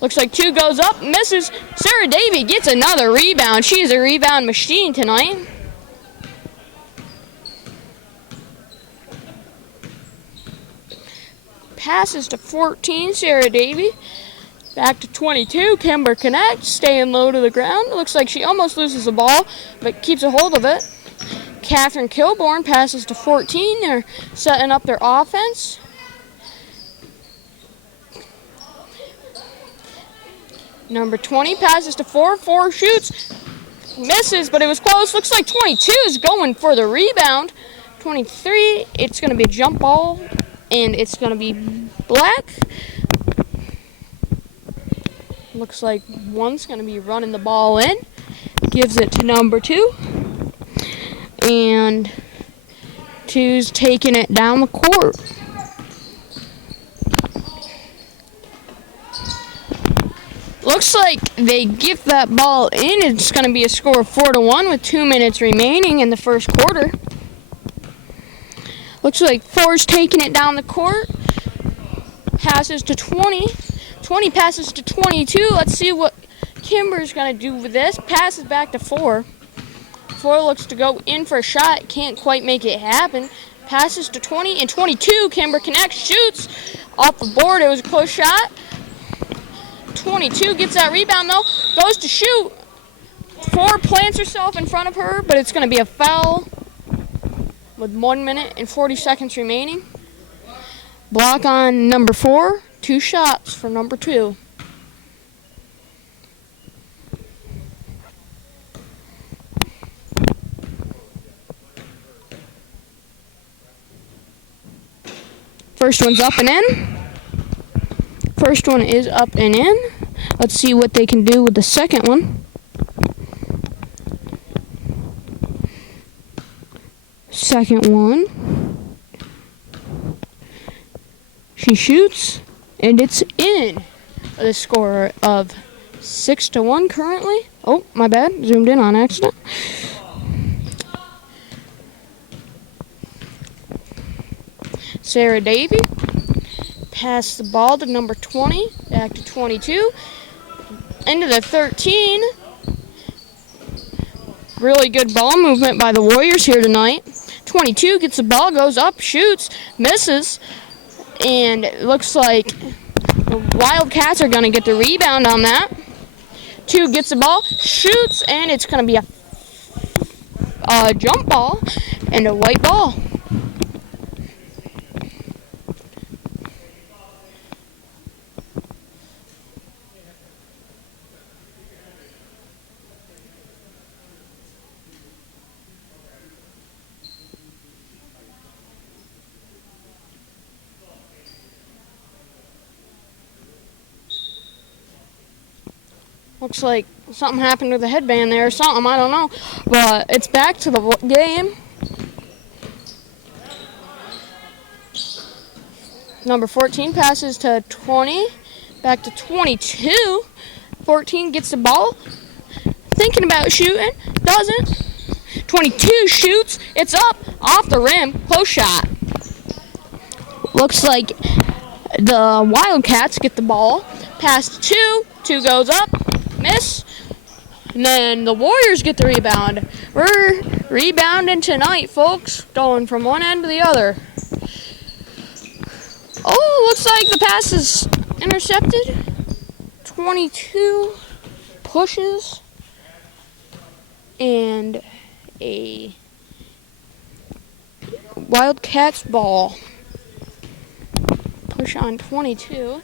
Looks like 2 goes up, misses. Sarah Davy gets another rebound. She's a rebound machine tonight. Passes to 14, Sarah Davy. Back to 22, Kimber Connect, staying low to the ground. Looks like she almost loses the ball, but keeps a hold of it. Catherine Kilborn passes to 14. They're setting up their offense. Number 20 passes to 4. 4 shoots. Misses, but it was close. Looks like 22 is going for the rebound. 23, it's going to be a jump ball, and it's going to be black. Looks like 1's going to be running the ball in. Gives it to number 2. And 2's taking it down the court. Looks like they give that ball in. It's going to be a score of 4-1 with 2 minutes remaining in the first quarter. Looks like 4's taking it down the court. Passes to 20. 20 passes to 22. Let's see what Kimber's going to do with this. Passes back to 4. 4 looks to go in for a shot. Can't quite make it happen. Passes to 20 and 22. Kimber Connect shoots off the board. It was a close shot. 22 gets that rebound though. Goes to shoot. 4 plants herself in front of her, but it's going to be a foul with 1 minute and 40 seconds remaining. Block on number 4. 2 shots for number 2. First one's up and in. First one is up and in. Let's see what they can do with the second one. Second one. She shoots, and it's in. The score of 6-1 currently. Oh, my bad. Zoomed in on accident. Sarah Davy. Pass the ball to number 20, back to 22. Into the 13. Really good ball movement by the Warriors here tonight. 22 gets the ball, goes up, shoots, misses, and it looks like the Wildcats are going to get the rebound on that. 2 gets the ball, shoots, and it's going to be a jump ball and a white ball. Looks like something happened with the headband there or something, I don't know. But it's back to the game. Number 14 passes to 20, back to 22. 14 gets the ball, thinking about shooting, doesn't. 22 shoots, it's up, off the rim, close shot. Looks like the Wildcats get the ball, pass to 2, 2 goes up, miss, and then the Warriors get the rebound. We're rebounding tonight, folks, going from one end to the other. Oh, looks like the pass is intercepted. 22 pushes and a Wildcats ball. Push on 22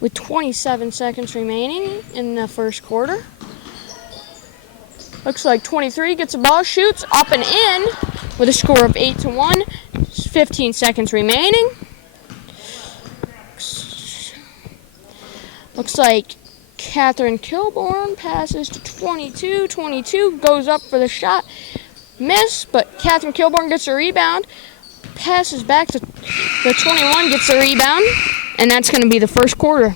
with 27 seconds remaining in the first quarter. Looks like 23 gets the ball, shoots up and in with a score of 8-1. 15 seconds remaining. Looks like Catherine Kilborn passes to 22. 22 goes up for the shot. Miss, but Catherine Kilborn gets a rebound. Passes back to the 21, gets a rebound. And that's going to be the first quarter.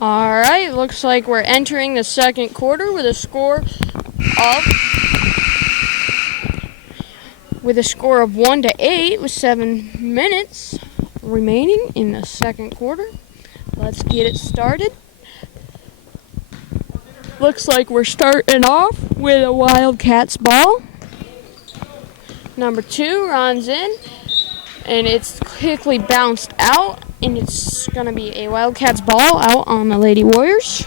All right, looks like we're entering the second quarter with a score of 1-8 with 7 minutes remaining in the second quarter. Let's get it started. Looks like we're starting off with a Wildcats ball. Number 2 runs in, and it's quickly bounced out. And it's going to be a Wildcats ball out on the Lady Warriors.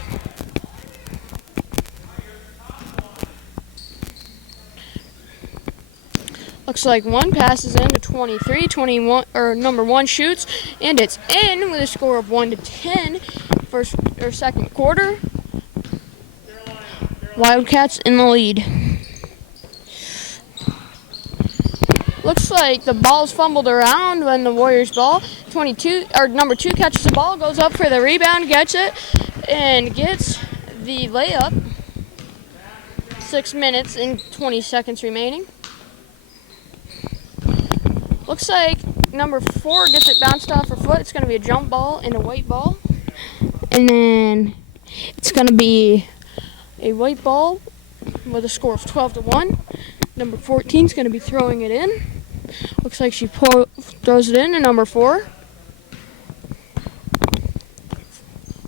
Looks like 1 passes in to 23. 21 or number 1 shoots, and it's in with a score of 1-10. First or second quarter. Wildcats in the lead. Looks like the ball's fumbled around when the Warriors ball. Number 2 catches the ball, goes up for the rebound, gets it, and gets the layup. 6 minutes and 20 seconds remaining. Looks like number 4 gets it bounced off her foot. It's going to be a jump ball and a white ball. And then it's going to be a white ball with a score of 12-1. Number 14 is going to be throwing it in. Looks like she throws it in to number 4.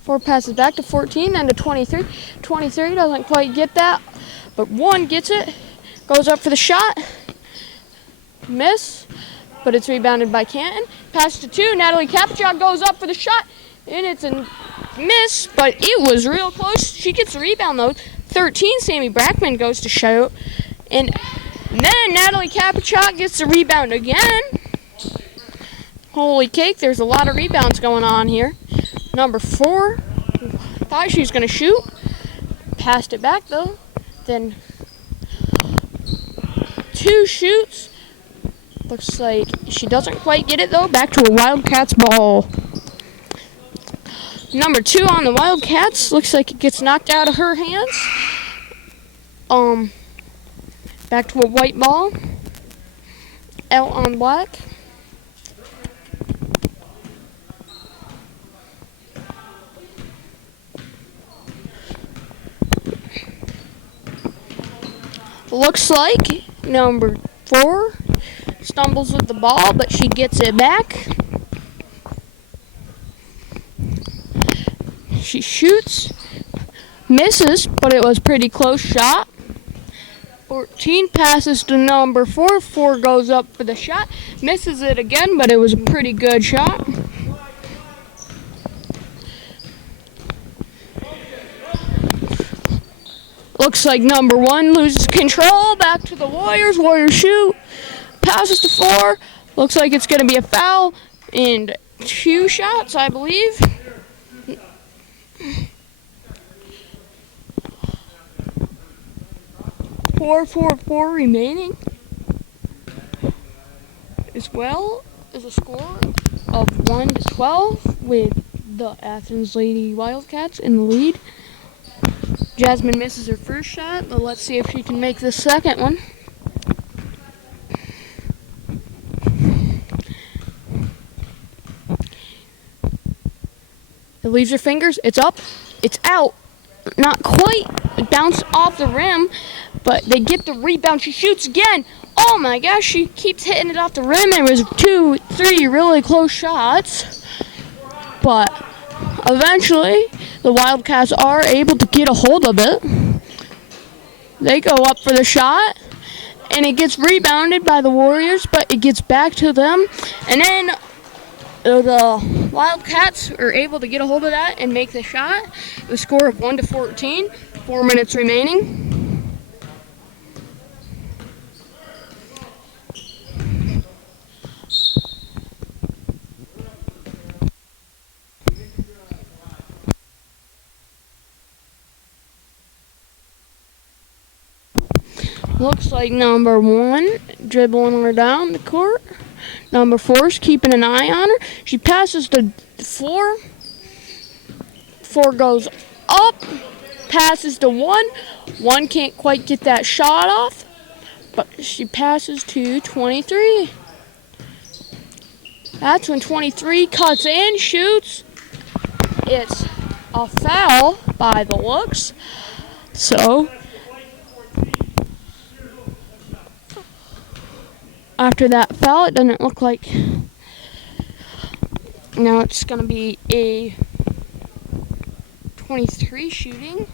4 passes back to 14, then to 23. 23 doesn't quite get that, but 1 gets it. Goes up for the shot. Miss. but it's rebounded by Canton. Pass to 2. Natalie Capuchon goes up for the shot, and it's a miss, but it was real close. She gets the rebound, though. 13, Sammy Brackman goes to shoot. And then Natalie Capuchon gets the rebound again. Holy cake, there's a lot of rebounds going on here. Number 4, thought she was going to shoot. Passed it back, though. Then 2 shoots. Looks like she doesn't quite get it, though. Back to a Wildcats ball. Number 2 on the Wildcats. Looks like it gets knocked out of her hands. Back to a white ball. Out on black. Looks like number 4 stumbles with the ball, but she gets it back. She shoots, misses, but it was a pretty close shot. 14 passes to number 4. 4 goes up for the shot, misses it again, but it was a pretty good shot. Looks like number 1 loses control. Back to the Warriors. Warriors shoot. Passes to 4. Looks like it's going to be a foul. And 2 shots, I believe. Four remaining. As well as a score of 1-12 with the Athens Lady Wildcats in the lead. Jasmine misses her first shot, but let's see if she can make the second one. It leaves her fingers. It's up. It's out. Not quite. It bounced off the rim, but they get the rebound. She shoots again. Oh my gosh, she keeps hitting it off the rim. It was 2, 3 really close shots. But eventually, the Wildcats are able to get a hold of it. They go up for the shot, and it gets rebounded by the Warriors, but it gets back to them. And then the Wildcats are able to get a hold of that and make the shot. The score of 1-14, 4 minutes remaining. Looks like number 1 dribbling her down the court. Number 4's keeping an eye on her. She passes to 4. 4 goes up. Passes to 1. 1 can't quite get that shot off. But she passes to 23. That's when 23 cuts in, shoots. It's a foul by the looks. So after that foul, it doesn't look like. Now it's going to be a 23 shooting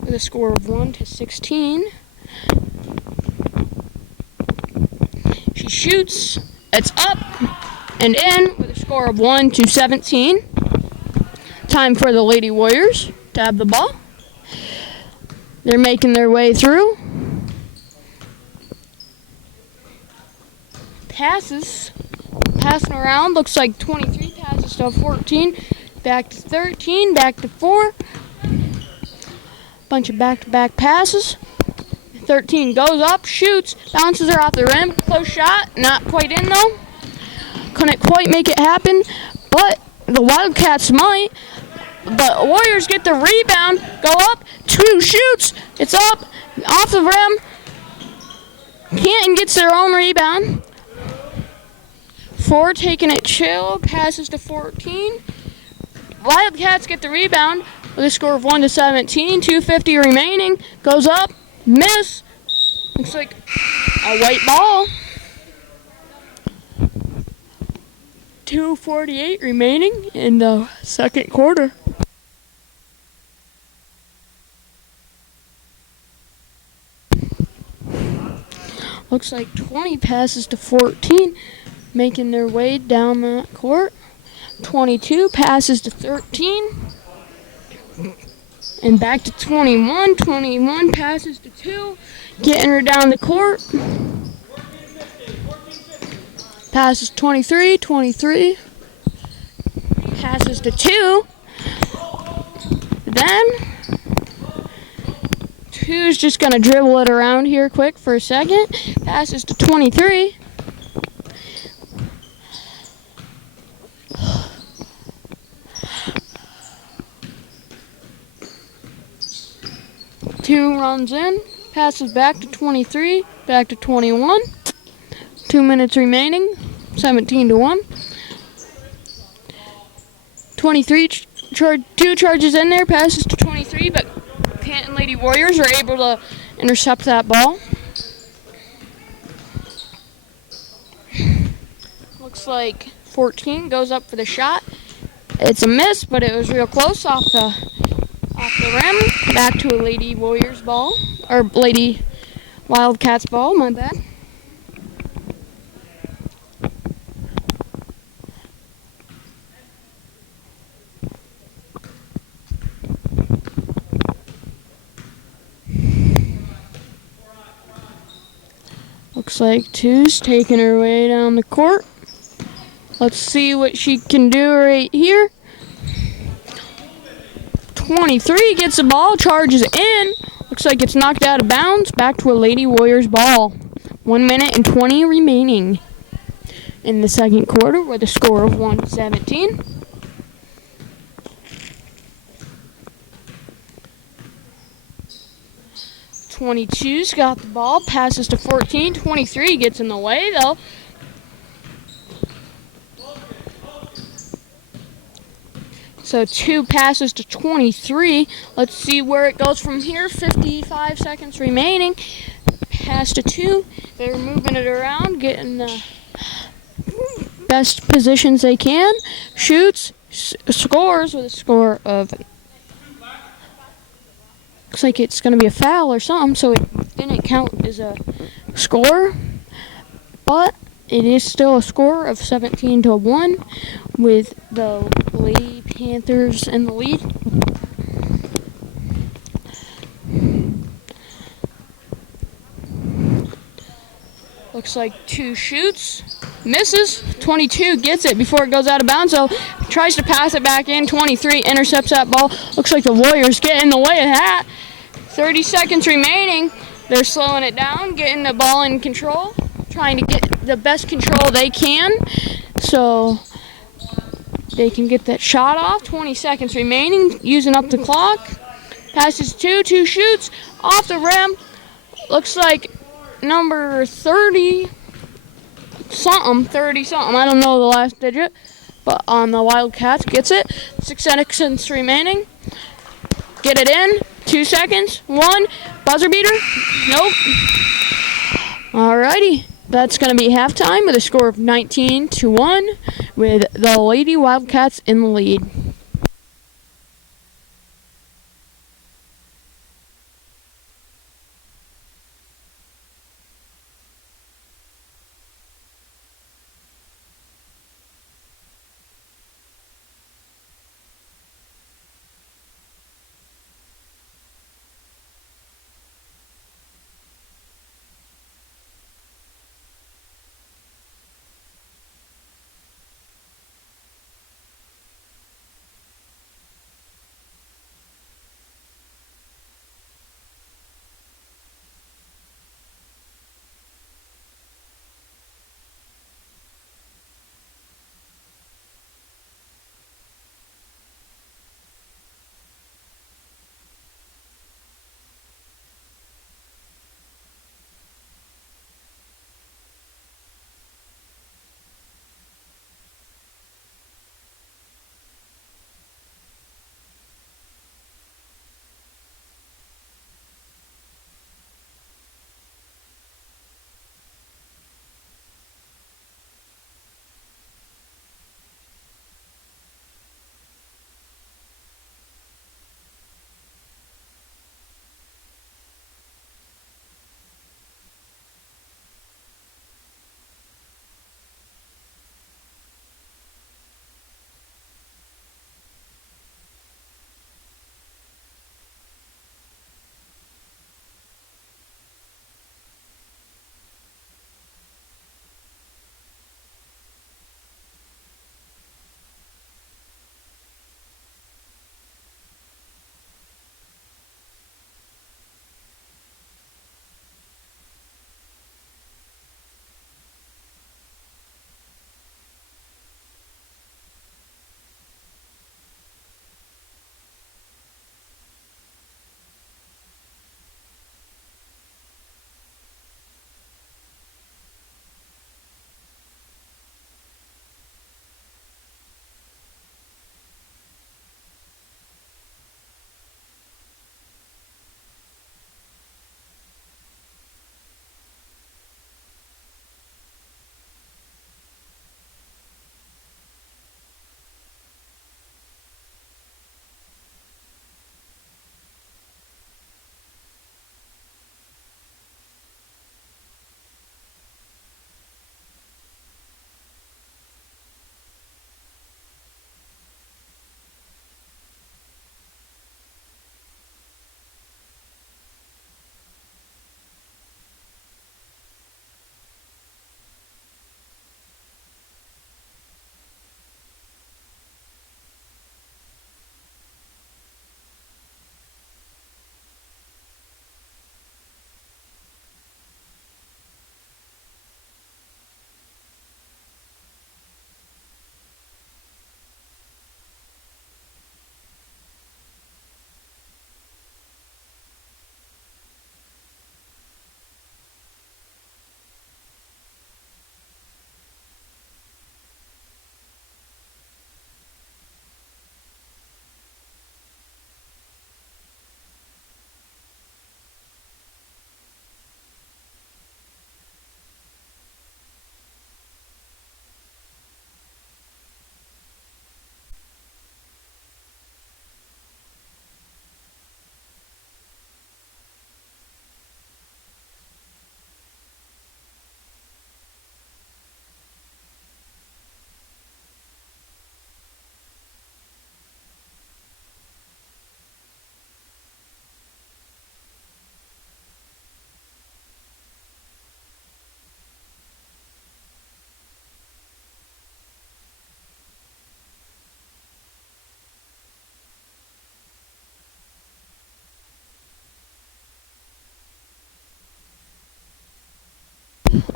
with a score of 1-16. She shoots. It's up and in with a score of 1-17. Time for the Lady Warriors to have the ball. They're making their way through. Passing around. Looks like 23 passes to 14. Back to 13. Back to 4. Bunch of back-to-back passes. 13 goes up, shoots, bounces her off the rim. Close shot. Not quite in, though. Couldn't quite make it happen. But the Wildcats might. But Warriors get the rebound. Go up. 2 shoots. It's up. Off the rim. Canton gets their own rebound. 4 taking it chill, passes to 14. Wildcats get the rebound with a score of 1-17. 2:50 remaining. Goes up, miss. Looks like a white ball. 2:48 remaining in the second quarter. Looks like 20 passes to 14. making their way down the court. 22 passes to 13. And back to 21. 21 passes to 2. Getting her down the court. Passes 23. 23 passes to 2. Then 2's just going to dribble it around here quick for a second. Passes to 23. Two runs in, passes back to 23, back to 21. 2 minutes remaining, 17-1. 23, two charges in there, passes to 23, but Canton Lady Warriors are able to intercept that ball. Looks like 14 goes up for the shot. It's a miss, but it was real close off the rim. Back to a Lady Warriors ball, or Lady Wildcats ball, my bad. Looks like 2's taking her way down the court. Let's see what she can do right here. 23 gets the ball, charges in. Looks like it's knocked out of bounds. Back to a Lady Warriors ball. 1 minute and 20 remaining in the second quarter with a score of 117. '22's got the ball, passes to 14. 23 gets in the way though. So 2 passes to 23. Let's see where it goes from here. 55 seconds remaining. Pass to 2. They're moving it around, getting the best positions they can. Shoots, scores with a score of... Looks like it's going to be a foul or something, so it didn't count as a score. But it is still a score of 17-1 with the Lady Panthers in the lead. Looks like 2 shoots, misses. 22 gets it before it goes out of bounds, so tries to pass it back in. 23 intercepts that ball. Looks like the Warriors get in the way of that. 30 seconds remaining. They're slowing it down, getting the ball in control, trying to get the best control they can so they can get that shot off. 20 seconds remaining, using up the clock. Passes 2 shoots off the rim. Looks like number 30 something, I don't know the last digit, but on the Wildcats gets it. 6 seconds remaining. Get it in. 2 seconds. 1. Buzzer beater. Nope. Alrighty. That's going to be halftime with a score of 19-1 with the Lady Wildcats in the lead.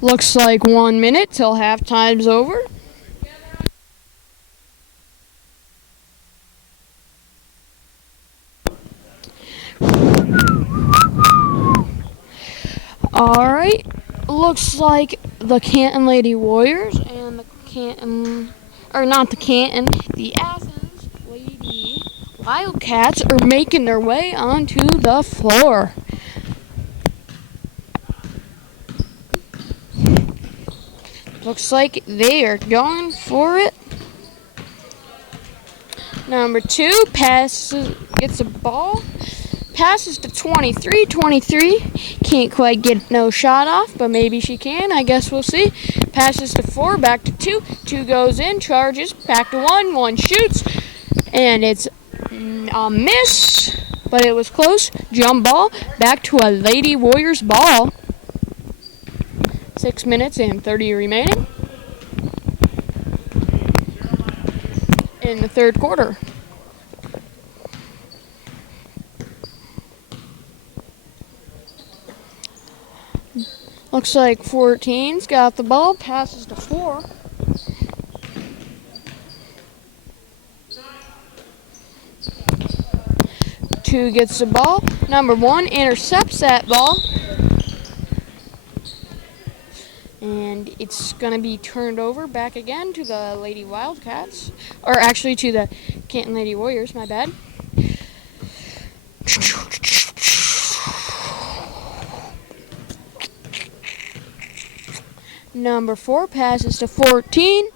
Looks like 1 minute till halftime's over. Alright, looks like the Canton Lady Warriors and the the Athens Lady Wildcats are making their way onto the floor. Looks like they are going for it. Number 2 gets a ball. Passes to 23. 23 can't quite get no shot off, but maybe she can. I guess we'll see. Passes to 4, back to 2. 2 goes in, charges, back to 1. 1 shoots, and it's a miss, but it was close. Jump ball, back to a Lady Warriors ball. 6 minutes and 30 remaining in the third quarter. Looks like 14's got the ball, passes to 4. Two gets the ball. Number 1 intercepts that ball. And it's going to be turned over back again to the Lady Wildcats. Or actually to the Canton Lady Warriors, my bad. Number 4 passes to 14.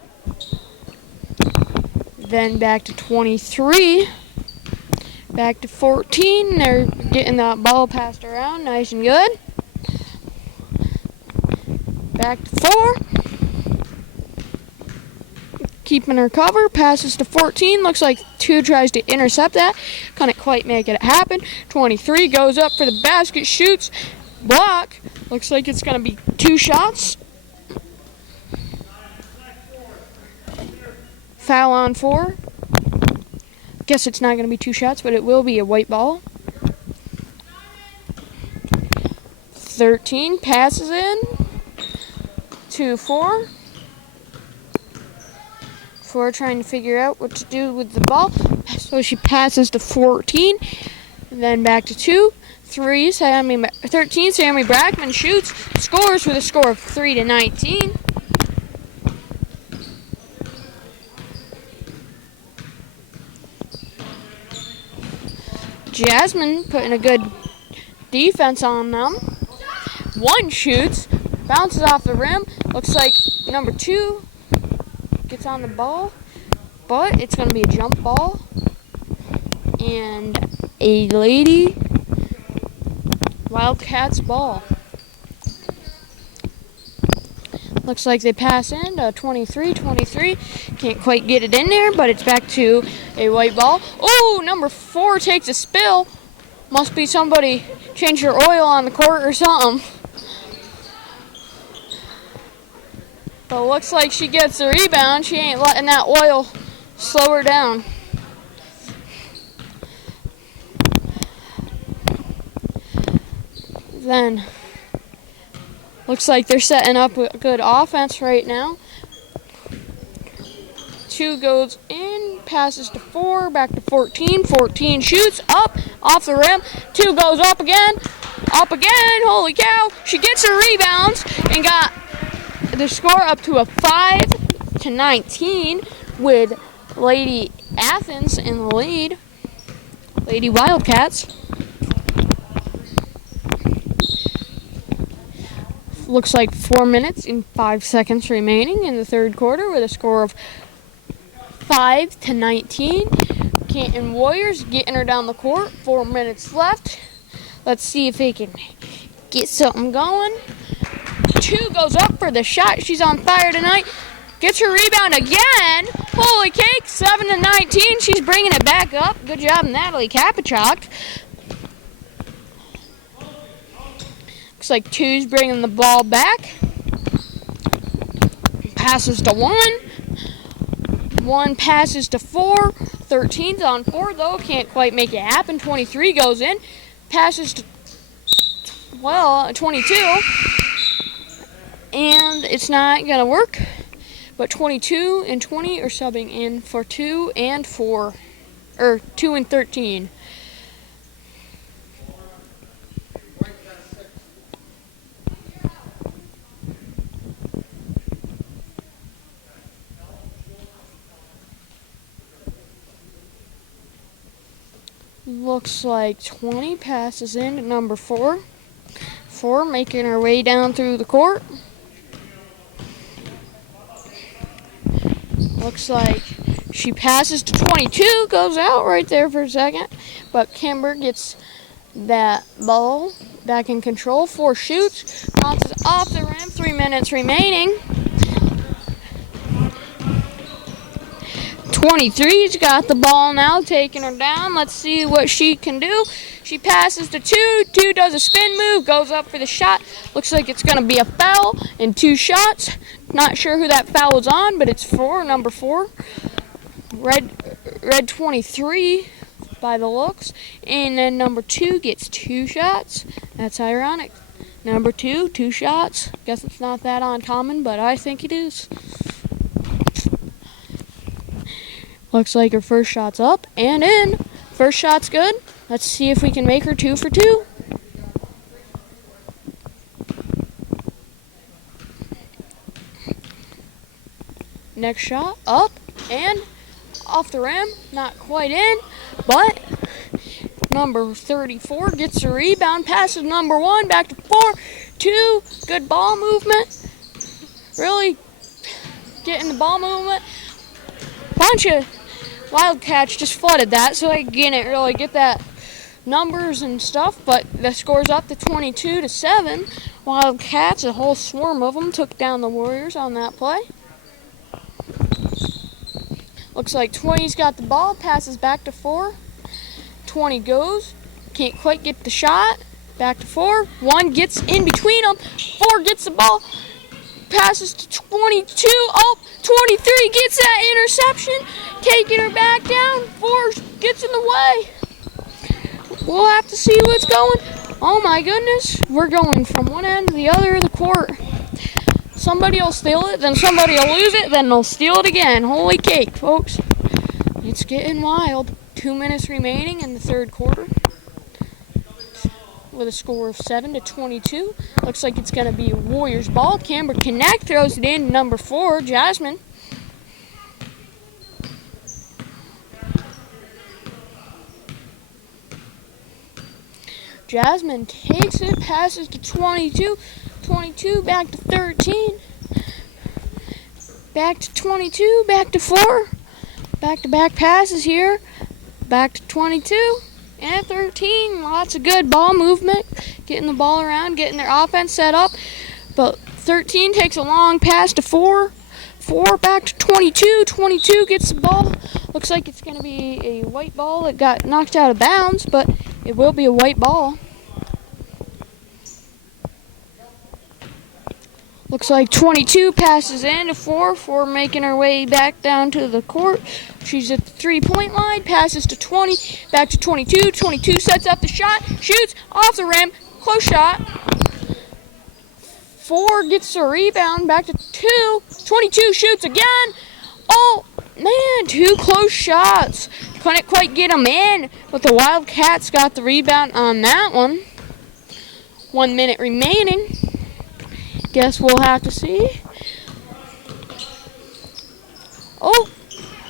Then back to 23. Back to 14. They're getting that ball passed around nice and good. Back to 4. Keeping her cover. Passes to 14. Looks like 2 tries to intercept that. Couldn't quite make it happen. 23 goes up for the basket. Shoots. Block. Looks like it's going to be 2 shots. Foul on 4. Guess it's not going to be 2 shots, but it will be a white ball. 13 passes in to 4. 4 trying to figure out what to do with the ball. So she passes to 14. Then back to 2. 13, Sammy Brackman shoots, scores with a score of 3-19. Jasmine putting a good defense on them. 1 shoots, bounces off the rim. Looks like number 2 gets on the ball, but it's going to be a jump ball. And a Lady Wildcats ball. Looks like they pass in to 23. Can't quite get it in there, but it's back to a white ball. Oh, number 4 takes a spill. Must be somebody changed their oil on the court or something. But looks like she gets the rebound. She ain't letting that oil slow her down. Then looks like they're setting up a good offense right now. 2 goes in, passes to 4, back to 14. 14 shoots, up, off the rim. 2 goes up again, holy cow. She gets her rebounds and got the score up to a 5-19 with Lady Athens in the lead. Lady Wildcats. Looks like 4 minutes and 5 seconds remaining in the third quarter with a score of 5-19. Canton Warriors getting her down the court. 4 minutes left. Let's see if they can get something going. 2 goes up for the shot. She's on fire tonight. Gets her rebound again. Holy cake, 7-19. She's bringing it back up. Good job, Natalie Kapachok. Looks like 2's bringing the ball back. Passes to 1. 1 passes to 4. 13's on 4, though. Can't quite make it happen. 23 goes in. Passes to, 22. and it's not going to work. But 22 and 20 are subbing in for 2 and 4, or 2 and 13. Looks like 20 passes in to number 4. 4 making her way down through the court. Looks like she passes to 22, goes out right there for a second. But Kimber gets that ball back in control. 4 shoots, bounces off the rim, 3 minutes remaining. 23's got the ball now, taking her down. Let's see what she can do. She passes to 2. 2 does a spin move, goes up for the shot. Looks like it's going to be a foul in 2 shots. Not sure who that foul is on, but it's for number 4. Red 23 by the looks. And then number 2 gets 2 shots. That's ironic. Number 2, 2 shots. Guess it's not that uncommon, but I think it is. Looks like her first shot's up and in. First shot's good. Let's see if we can make her 2 for 2. Next shot, up and off the rim. Not quite in, but number 34 gets a rebound. Passes number 1 back to 4. 2, good ball movement. Really getting the ball movement. Bunch of Wildcats just flooded that, so I didn't really get that numbers and stuff, but the score's up to 22-7. Wildcats, a whole swarm of them, took down the Warriors on that play. Looks like 20's got the ball, passes back to 4. 20 goes, can't quite get the shot, back to 4. 1 gets in between them, 4 gets the ball, passes to 22. Oh, 23 gets that interception, taking her back down. 4 gets in the way. We'll have to see what's going. Oh my goodness, we're going from one end to the other of the court. Somebody will steal it, then somebody will lose it, then they'll steal it again. Holy cake, folks. It's getting wild. 2 minutes remaining in the third quarter, with a score of 7-22. Looks like it's going to be Warriors ball. Camber Connect throws it in, number 4, Jasmine. Jasmine takes it, passes to 22. 22 back to 13. Back to 22, back to 4. Back-to-back passes here. Back to 22. And 13, lots of good ball movement, getting the ball around, getting their offense set up. But 13 takes a long pass to 4. 4 back to 22. 22 gets the ball. Looks like it's going to be a white ball. It got knocked out of bounds, but it will be a white ball. Looks like 22 passes in to 4. 4 making her way back down to the court. She's at the 3-point line, passes to 20, back to 22. 22 sets up the shot, shoots off the rim, close shot. 4 gets a rebound, back to 2. 22 shoots again. Oh, man, 2 close shots. Couldn't quite get them in, but the Wildcats got the rebound on that one. 1 minute remaining. Guess we'll have to see. Oh,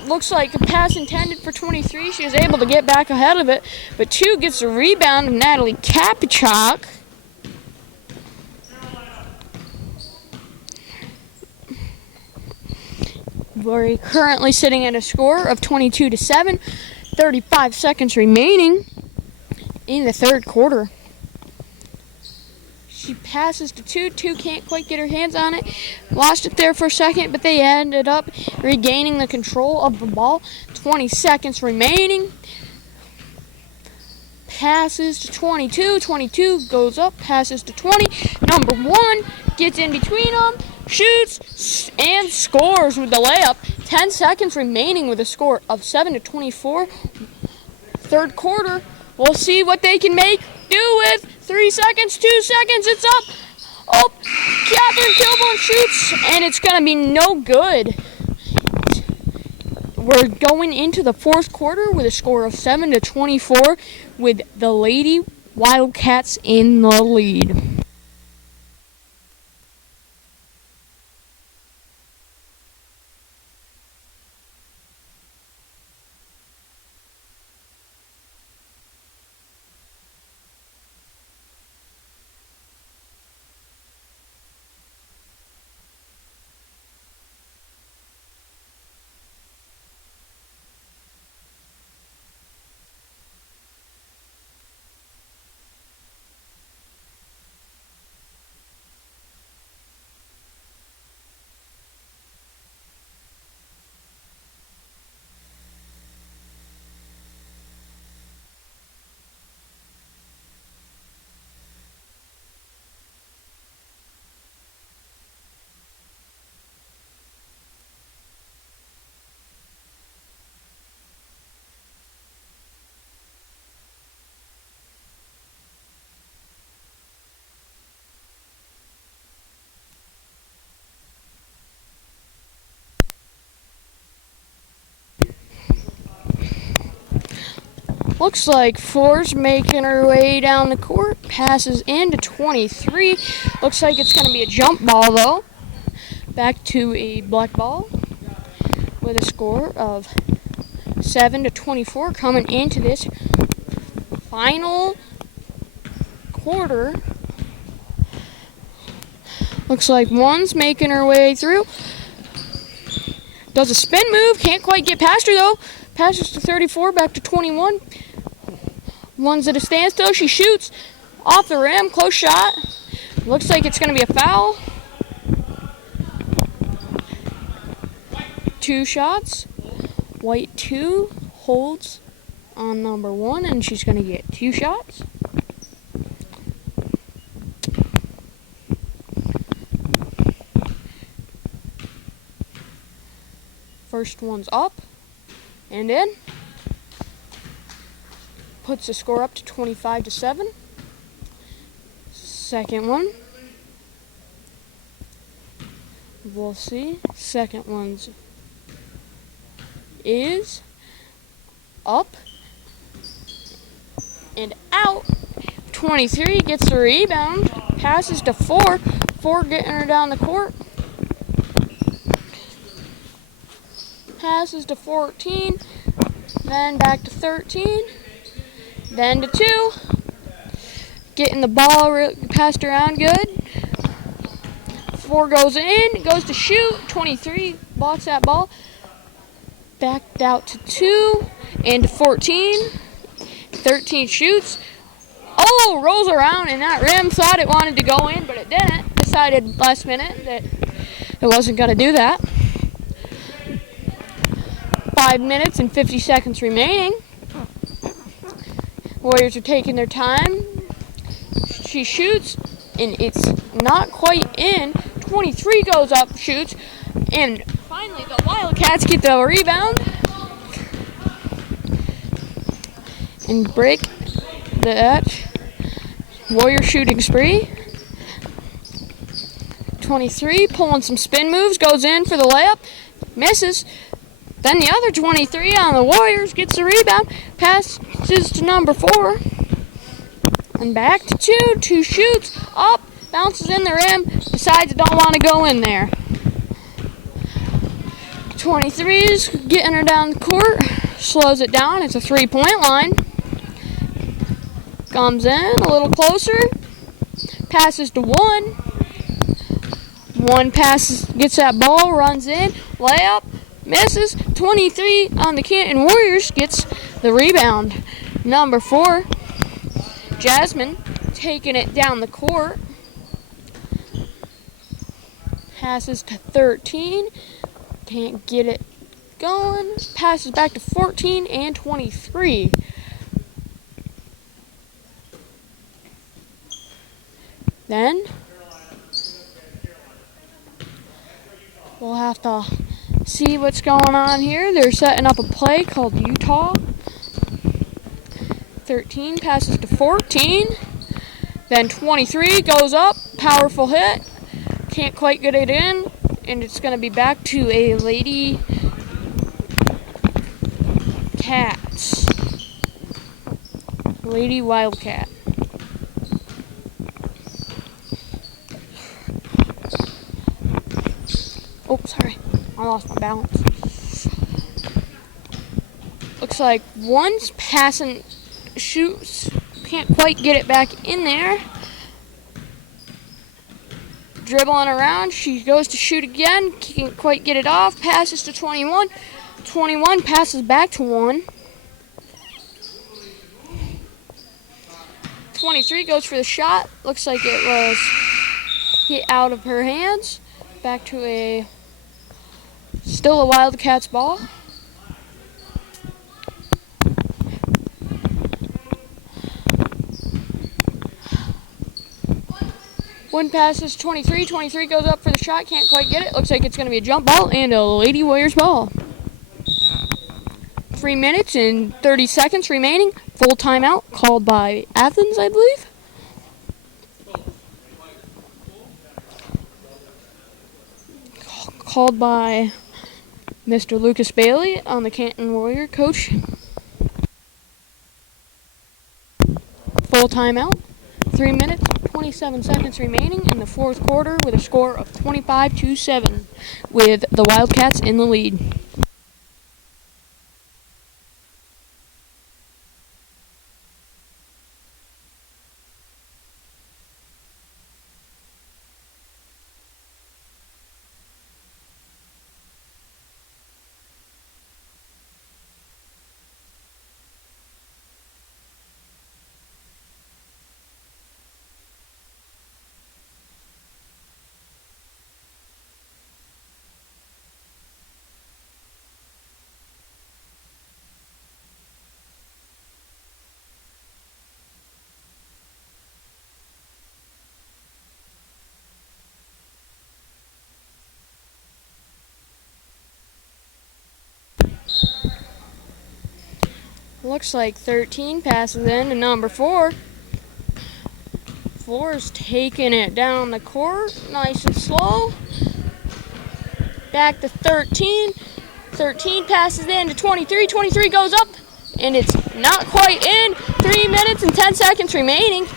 looks like a pass intended for 23. She was able to get back ahead of it, but 2 gets a rebound of Natalie Kapichak. We're currently sitting at a score of 22-7. 35 seconds remaining in the third quarter. She passes to 2. 2 can't quite get her hands on it. Lost it there for a second, but they ended up regaining the control of the ball. 20 seconds remaining. Passes to 22. 22 goes up, passes to 20. Number 1 gets in between them, shoots, and scores with the layup. 10 seconds remaining with a score of 7-24. Third quarter, we'll see what they can make do with 3 seconds, 2 seconds, it's up. Oh, Catherine Kilborn shoots, and it's going to be no good. We're going into the fourth quarter with a score of 7-24 with the Lady Wildcats in the lead. Looks like Four's making her way down the court. Passes into 23. Looks like it's going to be a jump ball, though. Back to a black ball with a score of 7-24 coming into this final quarter. Looks like one's making her way through. Does a spin move. Can't quite get past her, though. Passes to 34, back to 21. One's at a standstill. She shoots off the rim. Close shot. Looks like it's going to be a foul. 2 shots. White 2 holds on number 1, and she's going to get 2 shots. First one's up and in. Puts the score up to 25-7. Second one. We'll see. Second one's is up and out. 23 gets the rebound. Passes to 4. 4 getting her down the court. Passes to 14. Then back to 13. Then to 2. Getting the ball passed around good. 4 goes in. Goes to shoot. 23 blocks that ball. Backed out to 2. And to 14. 13 shoots. Oh, rolls around in that rim. Thought it wanted to go in, but it didn't. Decided last minute that it wasn't going to do that. 5 minutes and 50 seconds remaining. Warriors are taking their time. She shoots, and it's not quite in. 23 goes up, shoots, and finally the Wildcats get the rebound and break that Warrior shooting spree. 23 pulling some spin moves, goes in for the layup, misses. Then the other 23 on the Warriors gets the rebound, passes to number 4, and back to 2. 2 shoots, up, bounces in the rim, decides it don't want to go in there. 23 is getting her down the court, slows it down. It's a 3-point line. Comes in a little closer, passes to 1. 1 passes, gets that ball, runs in, layup. Misses. 23 on the Canton Warriors gets the rebound. Number 4, Jasmine, taking it down the court. Passes to 13. Can't get it going. Passes back to 14 and 23. Then we'll have to see what's going on here. They're setting up a play called Utah. 13 passes to 14. Then 23 goes up, powerful hit. Can't quite get it in. And it's going to be back to a Lady Cats. Lady Wildcat. Oh, sorry. I lost my balance. Looks like one's passing shoots. Can't quite get it back in there. Dribbling around. She goes to shoot again. Can't quite get it off. Passes to 21. 21 passes back to 1. 23 goes for the shot. Looks like it was hit out of her hands. Back to still a Wildcats ball. One passes 23. 23 goes up for the shot. Can't quite get it. Looks like it's going to be a jump ball and a Lady Warriors ball. 3 minutes and 30 seconds remaining. Full timeout called by Athens, I believe. Called by Mr. Lucas Bailey on the Canton Warrior coach. Full timeout. 3 minutes, 27 seconds remaining in the fourth quarter with a score of 25-7 with the Wildcats in the lead. Looks like 13 passes in to number 4. 4's taking it down the court, nice and slow. Back to 13. 13 passes in to 23. 23 goes up, and it's not quite in. 3 minutes and 10 seconds remaining.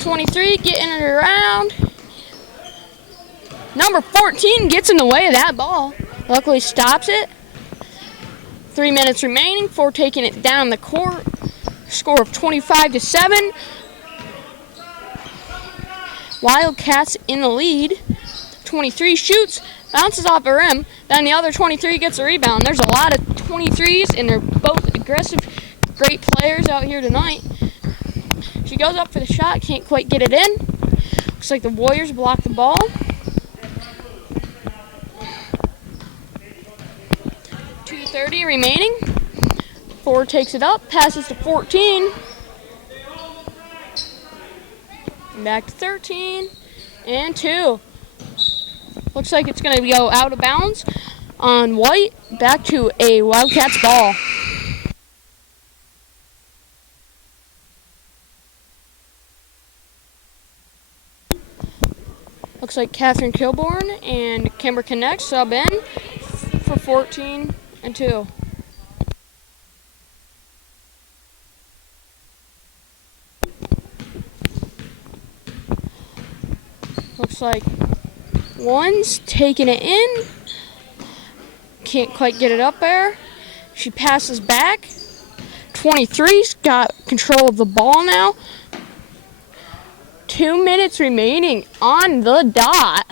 23 getting it around. Number 14 gets in the way of that ball. Luckily stops it. 3 minutes remaining. 4 taking it down the court. Score of 25-7. Wildcats in the lead. 23 shoots, bounces off the rim. Then the other 23 gets a rebound. There's a lot of 23s, and they're both aggressive, great players out here tonight. She goes up for the shot, can't quite get it in. Looks like the Warriors block the ball. 2:30 remaining. 4 takes it up, passes to 14. Back to 13. And 2. Looks like it's going to go out of bounds on white. Back to a Wildcats ball. Looks like Catherine Kilborn and Kimber Connect sub in for 14 and 2. Looks like one's taking it in. Can't quite get it up there. She passes back. 23's got control of the ball now. 2 minutes remaining on the dot.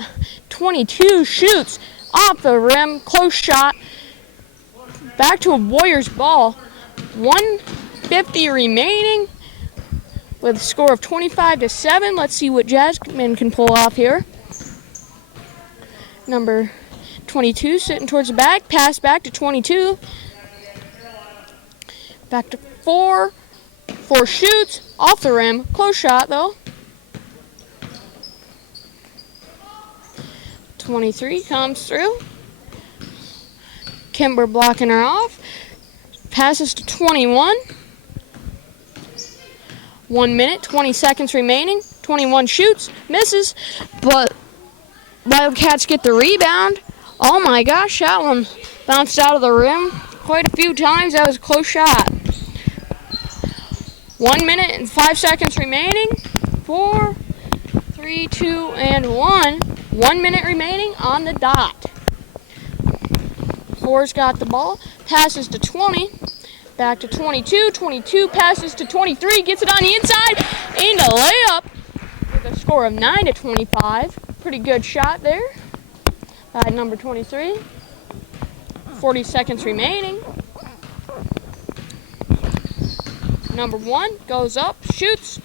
22 shoots off the rim. Close shot. Back to a Warriors ball. 1:50 remaining with a score of 25-7. Let's see what Jasmine can pull off here. Number 22 sitting towards the back. Pass back to 22. Back to 4. 4 shoots off the rim. Close shot though. 23 comes through. Kimber blocking her off. Passes to 21. 1 minute, 20 seconds remaining. 21 shoots, misses, but Wildcats get the rebound. Oh my gosh, that one bounced out of the rim quite a few times. That was a close shot. 1 minute and 5 seconds remaining. 4, 3, 2, and 1. 1 minute remaining on the dot. Four's got the ball, passes to 20, back to 22. 22 passes to 23, gets it on the inside, and a layup with a score of 9-25. Pretty good shot there by number 23. 40 seconds remaining. Number 1 goes up, shoots,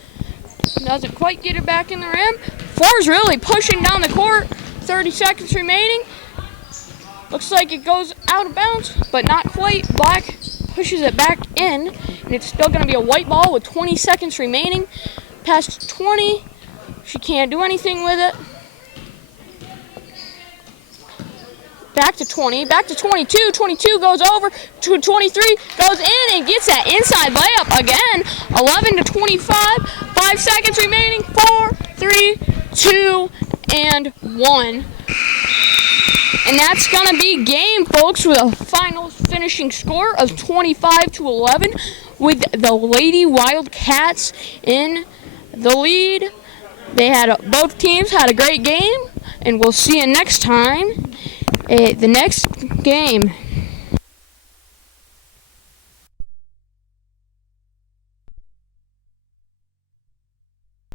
doesn't quite get it back in the rim. 4's really pushing down the court. 30 seconds remaining. Looks like it goes out of bounds, but not quite. Black pushes it back in, and it's still going to be a white ball with 20 seconds remaining. Past 20, she can't do anything with it. Back to 20, back to 22. 22 goes over to 23, goes in and gets that inside layup again. 11-25, 5 seconds remaining. 4, 3, 2, and 1. And that's going to be game, folks, with a final finishing score of 25-11 with the Lady Wildcats in the lead. Both teams had a great game, and we'll see you next time at the next game.